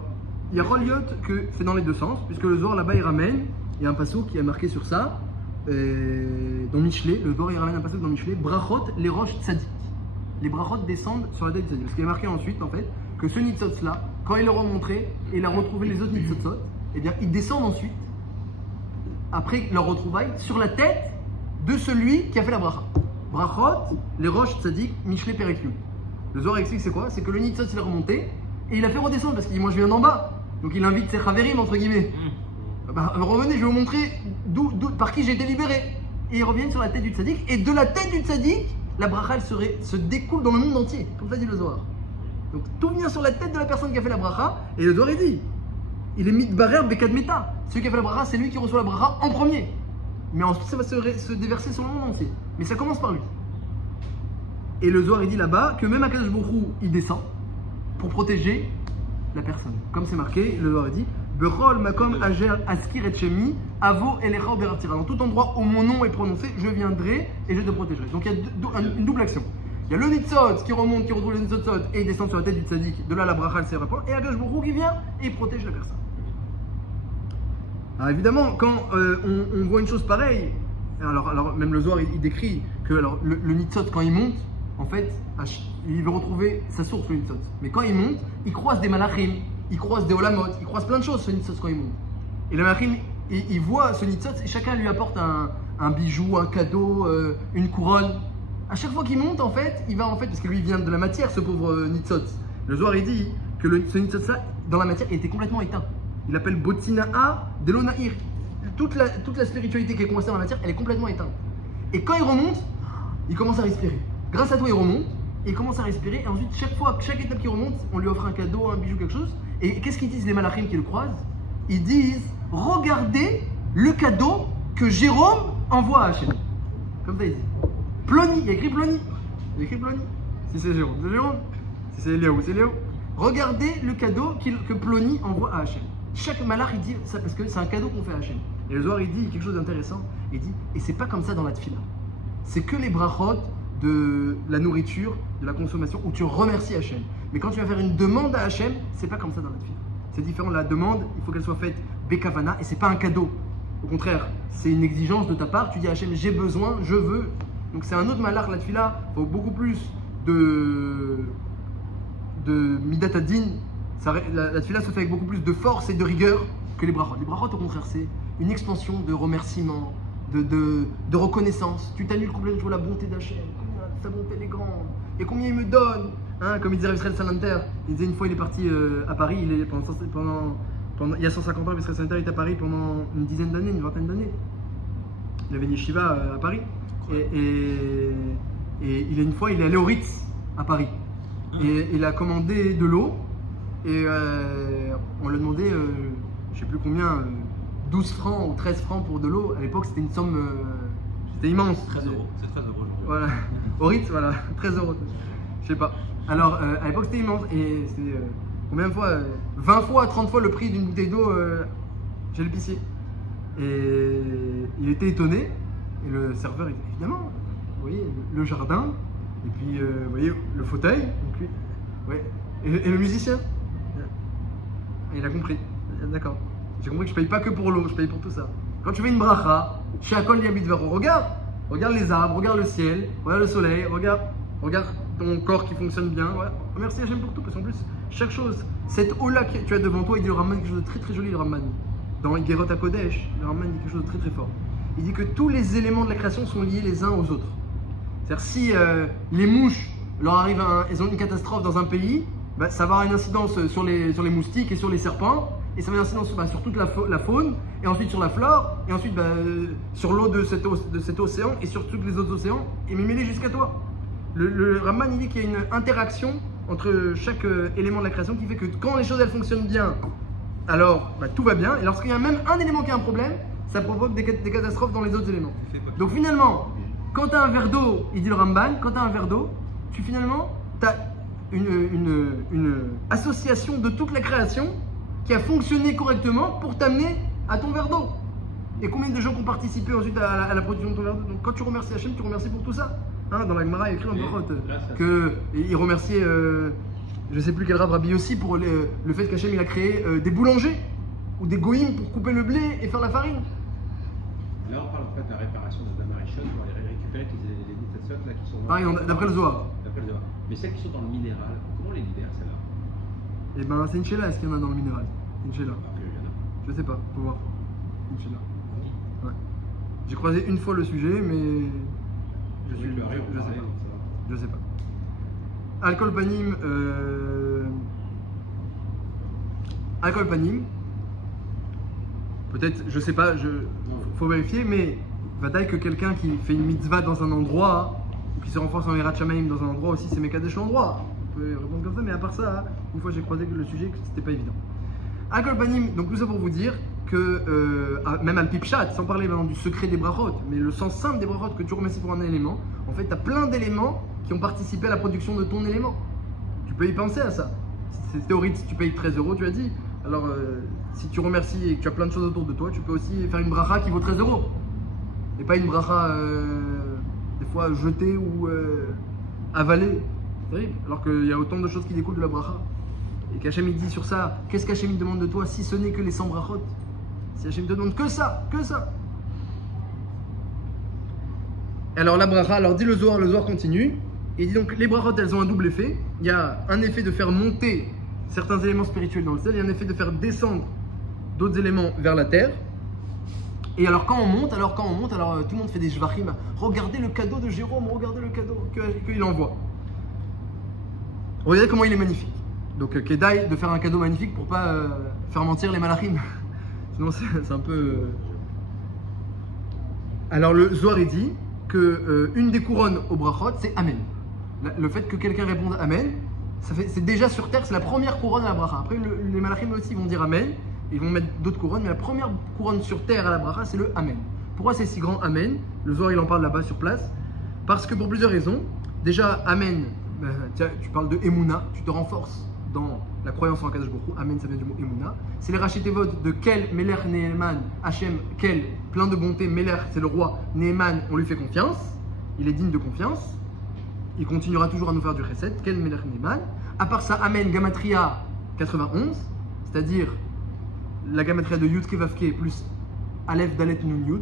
il y a Roliot que c'est dans les deux sens, puisque le Zohar là-bas il ramène, il y a un passouk qui est marqué sur ça, dans Michelet, le Zohar il ramène un passouk dans Michelet, Brachot, les roches tzadik. Les brachot descendent sur la tête du tzadik. Parce qu'il est marqué ensuite en fait que ce nitzot là, quand il est remonté et il a retrouvé les autres nitzotzot, eh bien ils descendent ensuite, après leur retrouvaille, sur la tête de celui qui a fait la bracha. Brachot, les roches tzadik, Michelet Perikliou. Le Zohar explique c'est quoi? C'est que le nitzot il est remonté et il a fait redescendre parce qu'il dit moi je viens d'en bas. Donc il invite ses chaverim entre guillemets. Revenez, je vais vous montrer par qui j'ai été libéré. Et ils reviennent sur la tête du tzaddik. Et de la tête du tzaddik, la bracha elle se découle dans le monde entier. Comme ça dit le Zohar. Donc tout vient sur la tête de la personne qui a fait la bracha. Et le Zohar il dit il est mitbarer bekad meta. Celui qui a fait la bracha, c'est lui qui reçoit la bracha en premier. Mais ensuite ça va se déverser sur le monde entier. Mais ça commence par lui. Et le Zohar il dit là-bas que même Akadosh Baruch Hu il descend pour protéger la personne. Comme c'est marqué, le Zohar dit Bechol makom ager askir et shemi avo elecha oberatira. Dans tout endroit où mon nom est prononcé, je viendrai et je te protégerai. Donc il y a une double action. Il y a le nitzot qui remonte, qui retrouve le nitzotzot et il descend sur la tête du tzaddik. De là la bracha elle se répand. Et Akadosh Baruch Hu qui vient et il protège la personne. Alors évidemment, quand on voit une chose pareille, alors même le Zohar il décrit que le nitzot quand il monte, en fait, il veut retrouver sa source, le nitzot. Mais quand il monte, il croise des malachim, il croise des olamot, il croise plein de choses, ce nitzot, quand il monte. Et le malachim, il voit ce nitzot et chacun lui apporte un bijou, un cadeau, une couronne. À chaque fois qu'il monte, en fait, il va en fait, parce que lui il vient de la matière, ce pauvre nitzot. Le Zohar il dit que ce nitzot, ça, dans la matière, il était complètement éteint. Il appelle Botina'a Delonaïr. Toute la spiritualité qui est coincée dans la matière, elle est complètement éteinte. Et quand il remonte, il commence à respirer. Grâce à toi, il remonte et il commence à respirer. Et ensuite, chaque étape qu'il remonte, on lui offre un cadeau, un bijou, quelque chose. Et qu'est-ce qu'ils disent les malachim qui le croisent? Ils disent regardez le cadeau que Jérôme envoie à Hachem. Comme ça, il dit Ploni, il y a écrit Ploni. Il y a écrit Ploni. Si c'est Jérôme, c'est Jérôme. Si c'est Léo, c'est Léo. Regardez le cadeau que Ploni envoie à Hachem. Chaque malach, il dit ça parce que c'est un cadeau qu'on fait à Hachem. Et le Zohar, il dit quelque chose d'intéressant. Il dit et c'est pas comme ça dans la tfila. C'est que les brachot de la nourriture, de la consommation, où tu remercies Hachem. Mais quand tu vas faire une demande à Hachem, c'est pas comme ça dans la tfila. C'est différent. La demande, il faut qu'elle soit faite bekavana et c'est pas un cadeau. Au contraire, c'est une exigence de ta part. Tu dis à Hachem, j'ai besoin, je veux. Donc c'est un autre malach, la tfila. Il faut beaucoup plus de midat adin. La tfila se fait avec beaucoup plus de force et de rigueur que les brachot. Les brachot, au contraire, c'est une expansion de remerciement, de reconnaissance. Tu t'annules complètement sur la bonté d'Hachem. Sa bonté elle est grande. Et combien il me donne, hein, comme il disait Israël Salanter. Il disait une fois il est parti à Paris, il y a 150 ans, Israël Salanter est à Paris pendant une dizaine d'années, une vingtaine d'années. Il avait une yeshiva à Paris. Et une fois il est allé au Ritz à Paris. Et il a commandé de l'eau. Et on lui a demandé, je sais plus combien, 12 francs ou 13 francs pour de l'eau. À l'époque, c'était une somme, c'était immense. 13 euros, c'est 13 euros. Voilà, au Ritz, voilà, 13 euros. Je sais pas. Alors, à l'époque, c'était immense. Et c'était combien de fois 20 fois, 30 fois le prix d'une bouteille d'eau chez l'épicier. Et il était étonné. Et le serveur, il dit, évidemment, vous voyez, le jardin, et puis, vous voyez, le fauteuil, donc lui, ouais, et le musicien. Et il a compris. D'accord. J'ai compris que je paye pas que pour l'eau, je paye pour tout ça. Quand tu fais une bracha, Shakol Yabit Vero, regarde les arbres, regarde le ciel, regarde le soleil, regarde ton corps qui fonctionne bien. Voilà. Remercie Hachem pour tout, parce qu'en plus, chaque chose, cette eau-là que tu as devant toi, il dit le Ramban quelque chose de très très joli, le Ramban. Dans Gerot HaKodesh, le Ramban dit quelque chose de très très fort. Il dit que tous les éléments de la création sont liés les uns aux autres. C'est-à-dire si les mouches leur arrive elles ont une catastrophe dans un pays, bah, ça va avoir une incidence sur les moustiques et sur les serpents, et ça va avoir une incidence sur toute la faune, et ensuite sur la flore, et ensuite sur l'eau de cet océan, et sur tous les autres océans, et mêlé jusqu'à toi. Le Ramban il dit qu'il y a une interaction entre chaque élément de la création qui fait que quand les choses elles fonctionnent bien, alors bah, tout va bien, et lorsqu'il y a même un élément qui a un problème, ça provoque des catastrophes dans les autres éléments. Donc finalement, quand tu as un verre d'eau, il dit le Ramban, quand tu as un verre d'eau, tu as une association de toute la création qui a fonctionné correctement pour t'amener à ton verre d'eau. Et combien de gens qui ont participé ensuite à la production de ton verre d'eau. Donc quand tu remercies Hachem, tu remercies pour tout ça. Hein, dans la Gemara, il y a écrit en Brachot qu'il remerciait, je ne sais plus quel Rabbi aussi, pour le fait qu'Hachem il a créé des boulangers ou des goïms pour couper le blé et faire la farine. Là, on parle en fait de la réparation de Dama Rishon pour aller récupérer les gouttes là qui sont. Pareil, d'après le Zohar. D'après le Zohar. Mais celles qui sont dans le minéral, comment on les libère celles-là? Eh ben, c'est une chéla, est-ce qu'il y en a dans le minéral? Une chéla. Ah, il y en a. Je sais pas, faut voir. Une chéla. Ouais. J'ai croisé une fois le sujet, mais. Je sais pas. Alcool panim. Alcool panim. Peut-être, je sais pas, faut vérifier, mais bataille que quelqu'un qui fait une mitzvah dans un endroit, ou qui se renforce en Hirat Shamayim dans un endroit aussi, c'est Mekadesh l'endroit. On peut répondre comme ça, mais à part ça, une fois j'ai croisé le sujet que c'était pas évident. Alcool panim, donc tout ça pour vous dire que, même al pipchat, sans parler maintenant du secret des brachot, mais le sens simple des brachot que tu remercies pour un élément, en fait, tu as plein d'éléments qui ont participé à la production de ton élément. Tu peux y penser à ça. C'est théorique, si tu payes 13 euros, tu as dit. Alors, si tu remercies et que tu as plein de choses autour de toi, tu peux aussi faire une bracha qui vaut 13 euros. Et pas une bracha, des fois, jetée ou avalée. C'est terrible. Alors qu'il y a autant de choses qui découlent de la bracha. Et qu'Hachem il dit sur ça, qu'est-ce qu'Hachem il demande de toi si ce n'est que les 100 brachot? Si Hachem te demande que ça, que ça. Alors la bracha, alors dit le Zohar continue. Et dit donc les brachot elles ont un double effet. Il y a un effet de faire monter certains éléments spirituels dans le ciel, il y a un effet de faire descendre d'autres éléments vers la terre. Et alors quand on monte, alors tout le monde fait des shvachim. Regardez le cadeau de Jérôme, regardez le cadeau qu'il envoie. Regardez comment il est magnifique. Donc Kedaï de faire un cadeau magnifique pour pas faire mentir les malachim. Sinon c'est un peu... Alors le Zohar il dit que une des couronnes au brachot c'est Amen. Le fait que quelqu'un réponde Amen, c'est déjà sur terre, c'est la première couronne à la bracha. Après, les malachim aussi vont dire Amen, ils vont mettre d'autres couronnes, mais la première couronne sur terre à la bracha, c'est le Amen. Pourquoi c'est si grand Amen? Le Zohar il en parle là-bas sur place. Parce que pour plusieurs raisons. Déjà, Amen, tu parles de Emouna, tu te renforces dans la croyance en Akadosh Baruch Hu. Amen, ça vient du mot Emouna. C'est les rachitevot de Kel, Meler, Neheman, Hachem, Kel, plein de bonté, Meler, c'est le roi, Neheman, on lui fait confiance, il est digne de confiance. Il continuera toujours à nous faire du chesed, Kel Melech Neman. À part ça, Amen, Gamatria 91, c'est-à-dire la Gamatria de Yud Kevavke plus Aleph Dalet Nun Yud,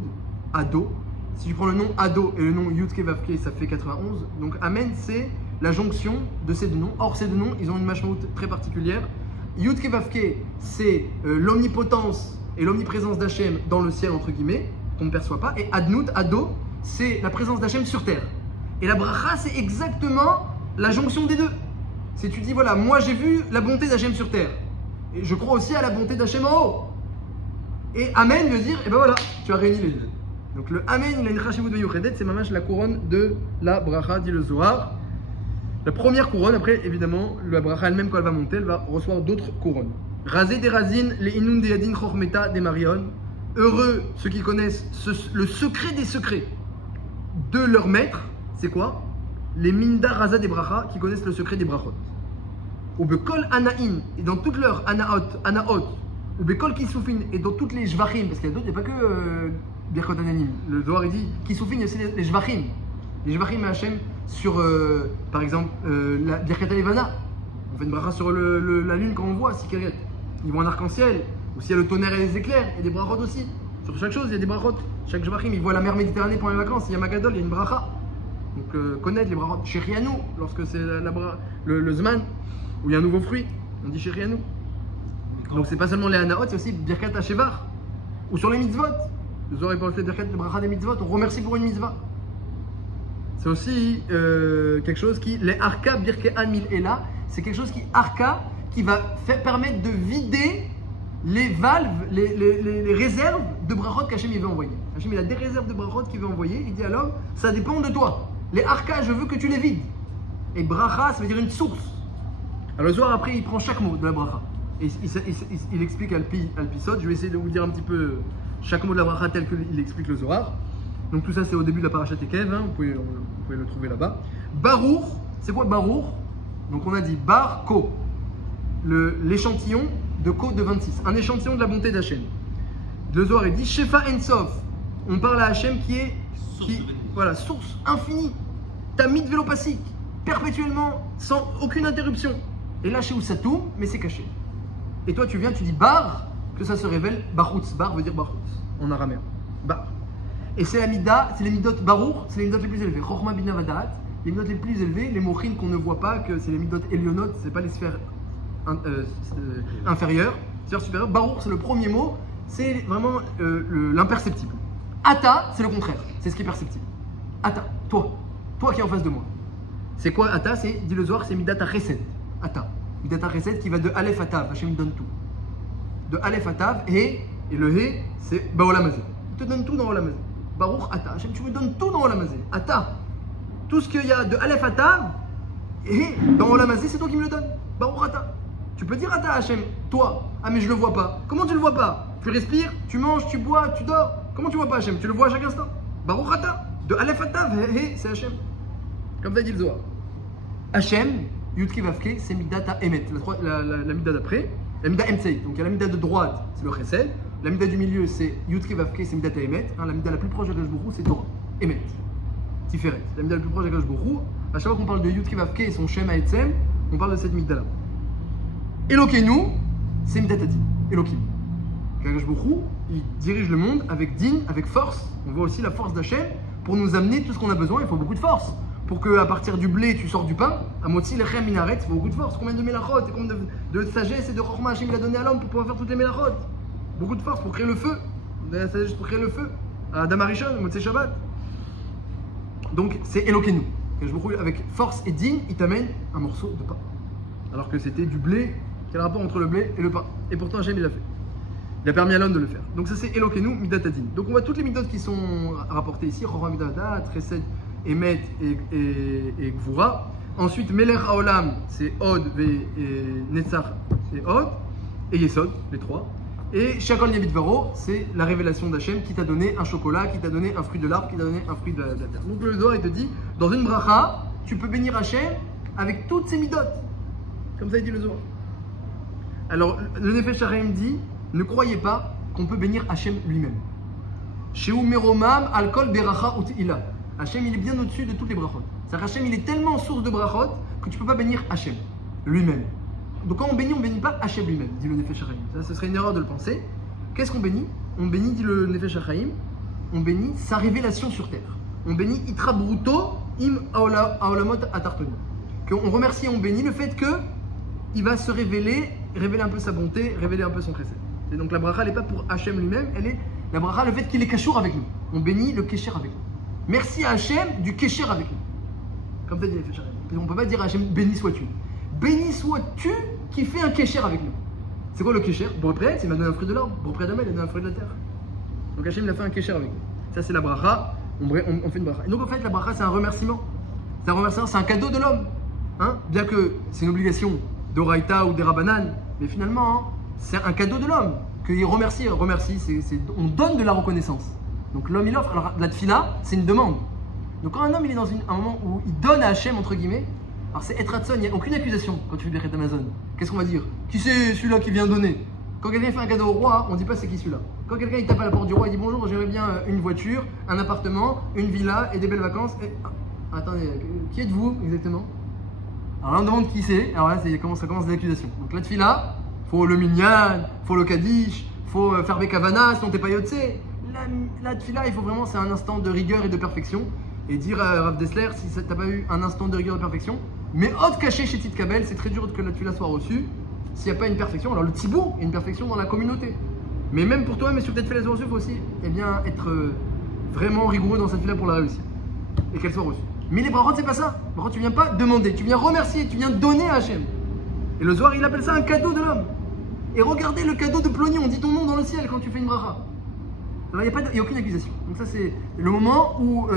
Ado. Si tu prends le nom Ado et le nom Yud Kevavke, ça fait 91. Donc Amen, c'est la jonction de ces deux noms. Or, ces deux noms, ils ont une mashmaout très particulière. Yud Kevavke, c'est l'omnipotence et l'omniprésence d'Hachem dans le ciel, entre guillemets. qu'on ne perçoit pas. Et Adnout, Ado, c'est la présence d'Hachem sur terre. Et la bracha, c'est exactement la jonction des deux. C'est tu dis, voilà, moi j'ai vu la bonté d'Hachem sur terre. Et je crois aussi à la bonté d'Hachem en haut. Et Amen veut dire, et ben voilà, tu as réuni les deux. Donc le Amen, il a une chashivut meyuchedet, c'est mamash la couronne de la bracha, dit le Zohar. La première couronne, après évidemment, la bracha elle-même quand elle va monter, elle va recevoir d'autres couronnes. Razé des razines, les inun des yadin chormeta des marion. Heureux ceux qui connaissent le secret des secrets de leur maître, c'est quoi? Les minda raza des bracha qui connaissent le secret des brachot. Ou bekol anaïn, et dans toutes leurs anaot, ou bekol kisoufin, et dans toutes les jvachim, parce qu'il y a d'autres, il n'y a pas que birkot ananim. Le Zohar il dit kisoufin, il y a aussi les jvachim. Les jvachim Hachem sur, par exemple, la birkat alevana. On fait une bracha sur la lune quand on voit, Sikeret. Ils voient un arc-en-ciel, ou s'il y a le tonnerre et les éclairs, il y a des brachot aussi. Sur chaque chose, il y a des brachot. Chaque jvachim, ils voient la mer Méditerranée pendant les vacances, il y a Magadol, il y a une bracha. Donc connaître les brachot. Sherianou, lorsque c'est le Zman, où il y a un nouveau fruit, on dit Sherianou. Donc c'est pas seulement les Anaot, c'est aussi Birkat Hashevar. Ou sur les mitzvot. Le Zohar parle de Birkat, le bracha des mitzvot, on remercie pour une mitzvah. C'est aussi quelque chose qui, les Arka Birke Amil Ela, c'est quelque chose qui, Arka, qui va permettre de vider les valves, les réserves de brachot qu'Hachem il veut envoyer. Hachem il a des réserves de brachot qu'il veut envoyer, il dit à l'homme, ça dépend de toi. Les Arka, je veux que tu les vides. Et bracha, ça veut dire une source. Alors le soir après, il prend chaque mot de la bracha. Et il explique Alpisod. Je vais essayer de vous dire un petit peu chaque mot de la bracha tel qu'il explique le Zohar. Donc tout ça c'est au début de la parashat Ekev, hein, vous pouvez le trouver là-bas. Barour, c'est quoi Barour? Donc on a dit Bar Ko, l'échantillon de Ko de 26, un échantillon de la bonté d'Hachem. Le Zohar il dit Shefa Ensof, on parle à Hachem voilà, source infinie, tamid vélopathique, perpétuellement, sans aucune interruption. Et là chez Oussatoum, mais c'est caché. Et toi tu viens, tu dis Bar, que ça se révèle, Barutz, Bar veut dire Barutz, en araméen, Bar. Et c'est la mida, c'est les midot barour, c'est les midot les plus élevées. Chochma bina vadaat, les midot les plus élevées, les mochines qu'on ne voit pas, que c'est les midot elionot, c'est pas les sphères inférieures, sphères supérieures. Barour, c'est le premier mot, c'est vraiment l'imperceptible. Ata, c'est le contraire, c'est ce qui est perceptible. Ata, toi qui es en face de moi. C'est quoi Ata? C'est, dit le Zohar, c'est midata chesed. Ata, midata chesed qui va de Aleph à Tav, Hachem donne tout. De Aleph à Tav, et le He, c'est Baolamazé. Il te donne tout dans Olamazé. Baruch Ata, Hachem, tu me donnes tout dans Olamazé. Ata, tout ce qu'il y a de Aleph à Tav, et dans Olamazé, c'est toi qui me le donnes. Baruch Ata. Tu peux dire Ata Hachem, toi. Ah mais je le vois pas. Comment tu le vois pas? Tu respires, tu manges, tu bois, tu dors. Comment tu vois pas Hachem? Tu le vois à chaque instant. Baruch Ata. De Aleph à Tav, c'est Hachem. Comme ça dit le Zohar. Hachem, Yudki Vavke, c'est Midata Emet. La Mida d'après. La Mida Emtsei. Donc il y a la Mida de droite, c'est le Chesed. La Mida du milieu, c'est Yudki Vavke, c'est Midata Emet. La Mida la plus proche de Akadosh Baruch Hu, c'est Torah. Emet. Tiferet. La Mida la plus proche de Akadosh Baruch Hu. À chaque fois qu'on parle de Yudki Vavke et son Shem Haetzem, on parle de cette Mida là. Elokenu, c'est Midata Din. Elokim. Akadosh Baruch Hu, il dirige le monde avec din, avec force. On voit aussi la force d'Hachem pour nous amener tout ce qu'on a besoin. Il faut beaucoup de force. Pour qu'à partir du blé, tu sors du pain, à Motzi, Lechem, Minaret, il faut beaucoup de force. Combien de mélachot et combien de sagesse et de chorma Hachem il a donné à l'homme pour pouvoir faire toutes les mélachot. Beaucoup de force pour créer le feu. La sagesse pour créer le feu. À Adam Arishon, Motzei Shabbat. Donc c'est Elokenu. Avec force et din, il t'amène un morceau de pain. Alors que c'était du blé. Quel rapport entre le blé et le pain? Et pourtant Hachem il l'a fait. Il a permis à l'homme de le faire. Donc ça c'est Elokenu, Midatadin. Donc on voit toutes les midot qui sont rapportées ici. Chorma Midata, Chesed, Emet et Gvura. Ensuite, Melech Haolam, c'est Od, et Netzach, c'est Od, et Yesod, les trois. Et Shakol Yabit Varo, c'est la révélation d'Hachem qui t'a donné un chocolat, qui t'a donné un fruit de l'arbre, qui t'a donné un fruit de la terre. Donc le Zohar, il te dit, dans une bracha, tu peux bénir Hachem avec toutes ses midot. Comme ça, il dit le Zohar. Alors, le Nefesh HaChaim dit, ne croyez pas qu'on peut bénir Hachem lui-même. Sheu Meromam, Alkol Beracha Utila. Hachem, il est bien au-dessus de toutes les brachot. C'est-à-dire Hachem, il est tellement source de brachot que tu ne peux pas bénir Hachem lui-même. Donc quand on bénit pas Hachem lui-même, dit le Nefesh HaChaim. Ça, ce serait une erreur de le penser. Qu'est-ce qu'on bénit? On bénit, dit le Nefesh HaChaim, on bénit sa révélation sur terre. On bénit Itra Bruto im Aolamot Atartoni. On remercie et on bénit le fait qu'il va se révéler un peu sa bonté, révéler un peu son chesed. Et donc la bracha, elle n'est pas pour Hachem lui-même, elle est La bracha, le fait qu'il est kashour avec nous. On bénit le kesher avec nous. Merci à Hachem du kesher avec nous. Comme tu as dit, on ne peut pas dire à Hachem béni sois-tu. Béni sois-tu qui fait un kesher avec nous. C'est quoi le kesher? Borpré, il m'a donné un fruit de l'arbre. Borpré Adama, il a donné un fruit de la terre. Donc Hachem, il a fait un kesher avec nous. Ça, c'est la bracha. On fait une bracha. Et donc, en fait, la bracha, c'est un remerciement. C'est un remerciement, c'est un cadeau de l'homme. Hein? Bien que c'est une obligation d'Oraïta ou des Rabbanan, mais finalement, hein, c'est un cadeau de l'homme. Qu'il remercie, on donne de la reconnaissance. Donc l'homme il offre. Alors la tfila, c'est une demande. Donc quand un homme il est dans un moment où il donne à Hachem, entre guillemets, alors c'est être Ratson, il n'y a aucune accusation quand tu fais Birkat Amazon. Qu'est-ce qu'on va dire? Qui c'est celui-là qui vient donner? Quand quelqu'un fait un cadeau au roi, on ne dit pas c'est qui celui-là. Quand quelqu'un il tape à la porte du roi, il dit bonjour, j'aimerais bien une voiture, un appartement, une villa et des belles vacances. Et... Ah, attendez, qui êtes-vous exactement? Alors là on demande qui c'est, alors là ça commence les accusations. Donc la tfila, faut le minyan, faut le kaddish, faut faire bekavana, sinon t'es pas yotse. La tfila, il faut vraiment, c'est un instant de rigueur et de perfection. Et dire à Rav Dessler, si t'as pas eu un instant de rigueur et de perfection, mais haute caché chez Tite Kabel, c'est très dur que la tfila soit reçue. S'il n'y a pas une perfection, alors le tzibour, il y a une perfection dans la communauté. Mais même pour toi, mais sur peut-être fait la soit reçue, il faut aussi être vraiment rigoureux dans cette tfila pour la réussir. Et qu'elle soit reçue. Mais les brachot, c'est pas ça. Les brachot, tu viens pas demander, tu viens remercier, tu viens donner à Hachem. Et le Zohar, il appelle ça un cadeau de l'homme. Et regardez le cadeau de Ploni, on dit ton nom dans le ciel quand tu fais une bracha. Alors il n'y a aucune accusation. Donc ça c'est le moment où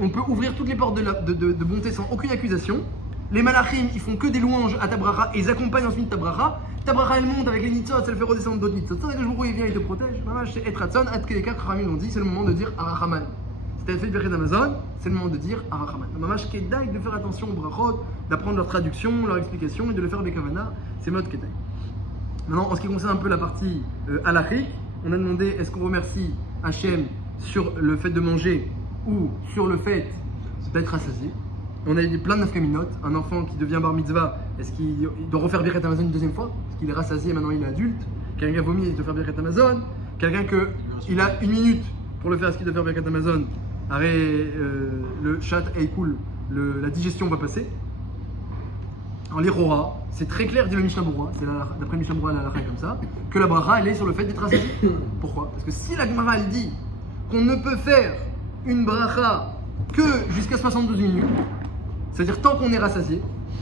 on peut ouvrir toutes les portes de bonté sans aucune accusation. Les malachim, ils font que des louanges à ta bracha et ils accompagnent ensuite ta bracha. Ta bracha elle monte avec les nitzot, elle fait redescendre d'autres nitzot. Ça, que je vous il vient, il te protège. C'est Etratson, Atkeleka, Kramim l'ont dit, c'est le moment de dire Arachaman. Si tu as fait le Birkat Amazon, c'est le moment de dire Arachaman. Mamash Kedai, de faire attention aux brachot, d'apprendre leur traduction, leur explication et de le faire Bekavana, c'est mode Kedai. Maintenant, en ce qui concerne un peu la partie halachique, on a demandé est-ce qu'on remercie Hachem sur le fait de manger ou sur le fait d'être rassasié. On a eu plein de nafkaminotes. Un enfant qui devient bar mitzvah, est-ce qu'il doit refaire Birkat Amazon une deuxième fois? Parce qu'il est rassasié, maintenant il est adulte. Quelqu'un vomi, il doit faire Birkat Amazon. Quelqu'un il a une minute pour le faire, est-ce qu'il doit faire Birkat Amazon? Arrêt, le chat est cool, la digestion va passer. Alors les Rora, c'est très clair, dit le Mishnah Berurah, c'est d'après le Mishnah Berurah, la halakha comme ça, que la bracha elle est sur le fait d'être rassasié. Pourquoi? Parce que si la Gemara elle dit qu'on ne peut faire une bracha que jusqu'à 72 minutes, c'est-à-dire tant qu'on est rassasié,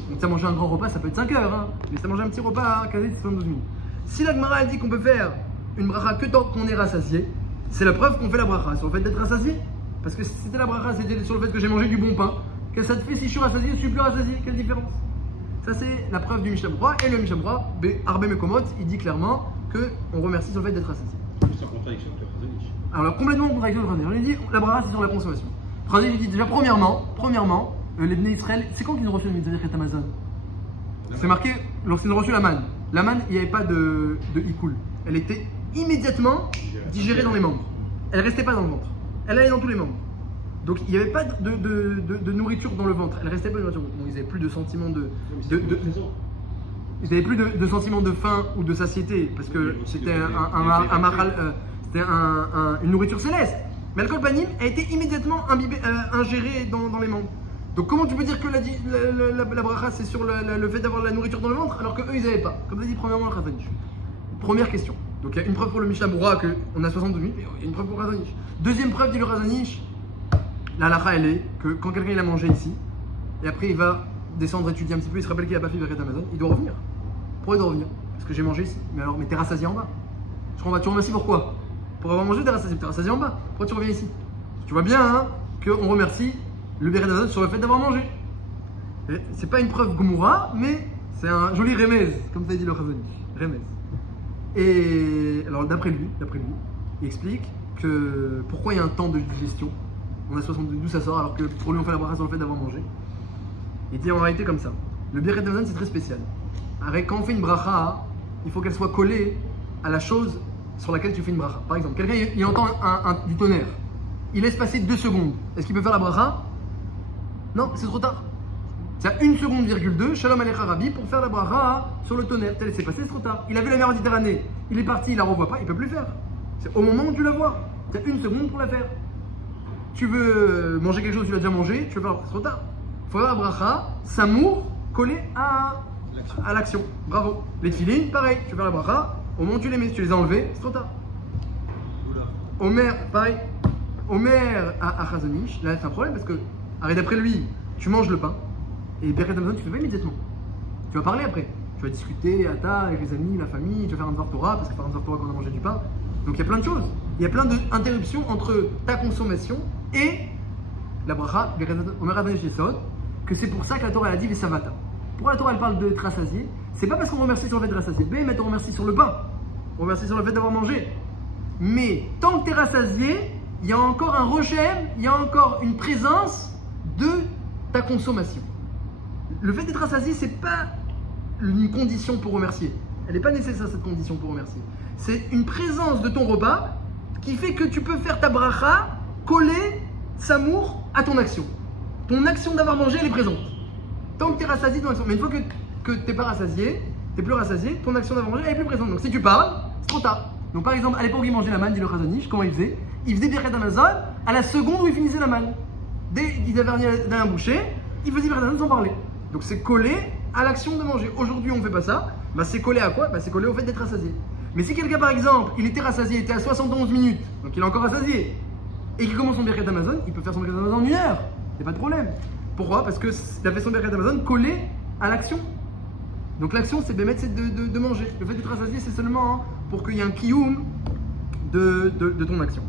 donc ça manger un grand repas, ça peut être 5 heures, hein, mais ça manger un petit repas à 72 minutes. Si la Gemara elle dit qu'on peut faire une bracha que tant qu'on est rassasié, c'est la preuve qu'on fait la bracha sur le fait d'être rassasié. Parce que si c'était la bracha, c'était sur le fait que j'ai mangé du bon pain, que ça te fait si je suis rassasié, je suis plus rassasié, quelle différence? Ça c'est la preuve du Mishnah Berurah, et le Mishnah Berurah, Arbe Mekomot, il dit clairement qu'on remercie sur le fait d'être rassasié. C'est en contradiction avec le Khazanich. Alors complètement en contradiction avec le Khazanich. On lui dit la bracha c'est sur la consommation. Le Khazanich dit déjà premièrement, les Bnei Israël, c'est quand qu'ils ont reçu le mitzvah Birkat Amazon? C'est marqué lorsqu'ils ont reçu la manne. La manne, il n'y avait pas de hikoul. Elle était immédiatement digérée dans les membres. Elle restait pas dans le ventre. Elle allait dans tous les membres. Donc il n'y avait pas de nourriture dans le ventre. Elle restait pas de nourriture. Donc, ils n'avaient plus de sentiment ils n'avaient plus de sentiment de faim ou de satiété parce que c'était une nourriture céleste. Mais l'alcool panim a été immédiatement ingéré dans les membres. Donc comment tu peux dire que la bracha c'est sur le fait d'avoir la nourriture dans le ventre alors qu'eux ils n'avaient pas? Comme tu dit premièrement le Khazanich. Première question. Donc il y a une preuve pour le Mishnah Berurah qu'on a 72 minutes, il y a une preuve pour le Khazanich. Deuxième preuve dit le Khazanich, la halakha elle est que quand quelqu'un il a mangé ici, et après il va descendre étudier un petit peu, il se rappelle qu'il n'a pas fait Birkat Amazon, il doit revenir. Pourquoi il doit revenir? Parce que j'ai mangé ici. Mais alors, mais t'es rassasié en bas. Tu remercies pourquoi? Pour avoir mangé, t'es rassasié en bas. Pourquoi tu reviens ici? Tu vois bien hein, qu'on remercie le Birkat Amazon sur le fait d'avoir mangé. C'est pas une preuve Gomura, mais c'est un joli remez, comme t'as dit le Khazanich. Remez. Et alors d'après lui, il explique que pourquoi il y a un temps de digestion. On a 72, d'où ça sort, alors que pour lui on fait la bracha sur le fait d'avoir mangé. Il dit en réalité comme ça. Le Birkat Amazon c'est très spécial. Quand on fait une bracha, il faut qu'elle soit collée à la chose sur laquelle tu fais une bracha. Par exemple, quelqu'un il entend du tonnerre. Il laisse passer 2 secondes. Est-ce qu'il peut faire la bracha? Non, c'est trop tard. C'est à 1 seconde, 2, Shalom Alecha Rabbi, pour faire la bracha sur le tonnerre. T'as laissé passer, c'est trop tard. Il a vu la mer Méditerranée, il est parti, il la revoit pas, il peut plus faire. C'est au moment où tu la vois. Tu as 1 seconde pour la faire. Tu veux manger quelque chose, tu l'as déjà mangé, tu veux faire, c'est trop tard. Il faut faire la bracha, samour, collé à l'action. Bravo. Les tefilines, pareil, tu veux faire la bracha, au moment où tu les mets, si tu les as enlevés, c'est trop tard. Omer, pareil, Omer à Chazonish, là c'est un problème parce que, arrête d'après lui, tu manges le pain et Birkat Hamazon tu fais pas immédiatement. Tu vas parler après. Tu vas discuter avec les amis, la famille, tu vas faire un Dvar Torah parce que par un Dvar Torah qu'on a mangé du pain. Donc il y a plein de choses. Il y a plein d'interruptions entre ta consommation et la bracha, Omer Chazonish Yesod, que c'est pour ça que la Torah elle a dit Vesavata. Pourquoi la Torah elle parle de rassasié? C'est pas parce qu'on remercie sur le fait de rassasier. Mais on remercie sur le pain. On remercie sur le fait d'avoir mangé. Mais tant que tu es rassasié, il y a encore un rejet, il y a encore une présence de ta consommation. Le fait d'être rassasié, c'est pas une condition pour remercier. Elle n'est pas nécessaire cette condition pour remercier. C'est une présence de ton repas qui fait que tu peux faire ta bracha coller samour à ton action. Ton action d'avoir mangé, elle est présente. Tant que tu es rassasié, ton action. Mais une fois que tu n'es pas rassasié, tu n'es plus rassasié, ton action d'avoir mangé, elle est plus présente. Donc si tu parles, c'est trop tard. Donc par exemple, à l'époque où il mangeait la manne, dit le Chazonish, comment il faisait? Il faisait Birkat Hamazon à la seconde où il finissait la manne. Dès qu'il avait dernier un bouchée, il faisait Birkat Hamazon sans parler. Donc c'est collé à l'action de manger. Aujourd'hui on ne fait pas ça, bah, c'est collé à quoi? Bah, c'est collé au fait d'être rassasié. Mais si quelqu'un par exemple, il était rassasié, il était à 71 minutes, donc il est encore rassasié, et qu'il commence son Birkat Hamazon, il peut faire son Birkat Hamazon en 1 heure. Il n'y a pas de problème. Pourquoi? Parce qu'il a fait son Birkat Hamazon collé à l'action. Donc l'action c'est de manger. Le fait d'être rassasié c'est seulement pour qu'il y ait un kiyum de ton action.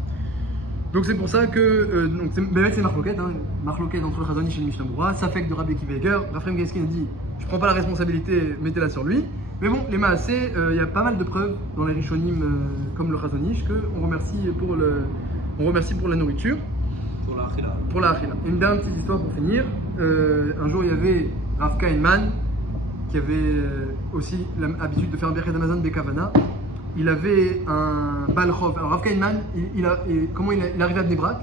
Donc c'est pour ça que c'est marloquette, marloquette entre le Chazonish et le Mishnah Berurah, ça fait que de Rabbi Akiva Eiger. Raphaël Gaiskin a dit je prends pas la responsabilité, mettez-la sur lui. Mais bon, les Maaseh, il y a pas mal de preuves dans les Rishonim comme le Chazonish qu'on remercie pour la nourriture. Pour la achila. Une dernière petite histoire pour finir. Un jour il y avait Rav Kainman qui avait aussi l'habitude de faire un Birkat Hamazon Bekavana. Il avait un balchov. Alors Rav Kainman, comment il arrivait à Bnei Brak?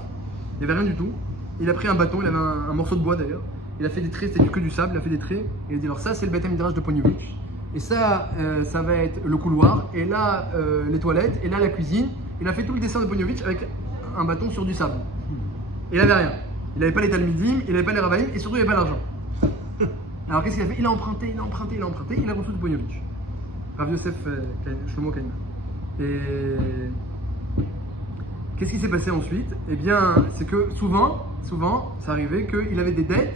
Il n'y avait rien du tout. Il a pris un bâton, il avait un morceau de bois d'ailleurs. Il a fait des traits, c'était que du sable, il a fait des traits. Et il a dit alors ça c'est le Beth Midrash de Ponyovitch. Et ça, ça va être le couloir. Et là les toilettes. Et là la cuisine. Il a fait tout le dessin de Ponyovitch avec un bâton sur du sable. Il n'avait rien. Il n'avait pas les talmidim, il n'avait pas les ravaïm et surtout il n'avait pas l'argent. Alors qu'est-ce qu'il a fait? Il a emprunté, il a reçu de Ponyovitch. Rav Yosef Shlomo Kainman. Et qu'est-ce qui s'est passé ensuite? Eh bien, c'est que souvent, ça arrivait qu'il avait des dettes,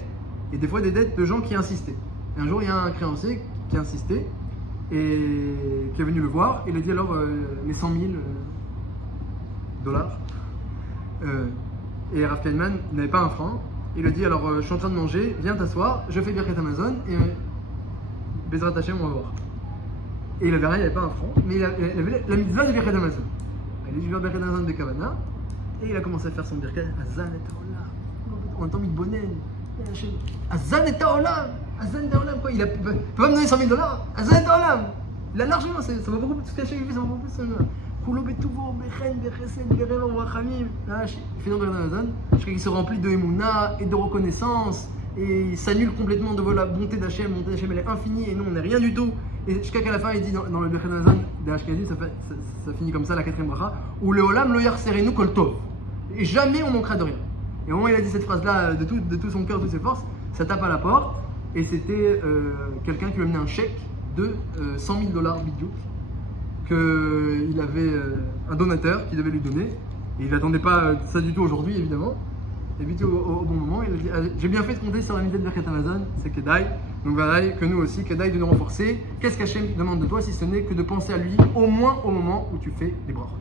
et des fois des dettes de gens qui insistaient. Et un jour, il y a un créancier qui a insisté, et qui est venu le voir, et il a dit alors les 100 000 dollars. Et Rav Kainman n'avait pas un franc. Il a dit alors je suis en train de manger, viens t'asseoir, je fais Birkat Hamazon et Bezrat Hashem on va voir. Et il avait rien, il n'avait pas un franc, mais il avait la mitzvah de Birkat Hamazon. Il a dit je vais Birkat Hamazon de Kavana et il a commencé à faire son Birkat Azan et Taolam. On entend Mitbonen. Azan et Taolam. Azan et Taolam quoi? Il peut pas me donner 100 000 dollars. Azan et Taolam. Il a largement, ça va beaucoup plus cacher, ça va beaucoup plus. Il fait dans Amazon, je crois qu'il se remplit de Emouna et de reconnaissance et il s'annule complètement devant la bonté d'Hachem. La bonté d'Hachem elle est infinie et nous on n'est rien du tout. Et jusqu'à qu'à la fin il dit dans le Birkat Hamazon d'Ashkenazi, ça finit comme ça la 4e bracha, où le Olam lo yarserenu kol tov. Et jamais on manquera de rien. Et au moment où il a dit cette phrase là de tout son cœur, de toutes ses forces, ça tape à la porte et c'était quelqu'un qui lui a amené un chèque de 100 000 dollars bidiouk. Qu'il avait un donateur qui devait lui donner et il n'attendait pas ça du tout aujourd'hui évidemment et puis au bon moment il a dit j'ai bien fait de compter sur la unité de Birkat Hamazon, c'est Kedai, donc voilà que nous aussi Kedai de nous renforcer. Qu'est-ce qu'Hachem demande de toi si ce n'est que de penser à lui au moins au moment où tu fais les brachot.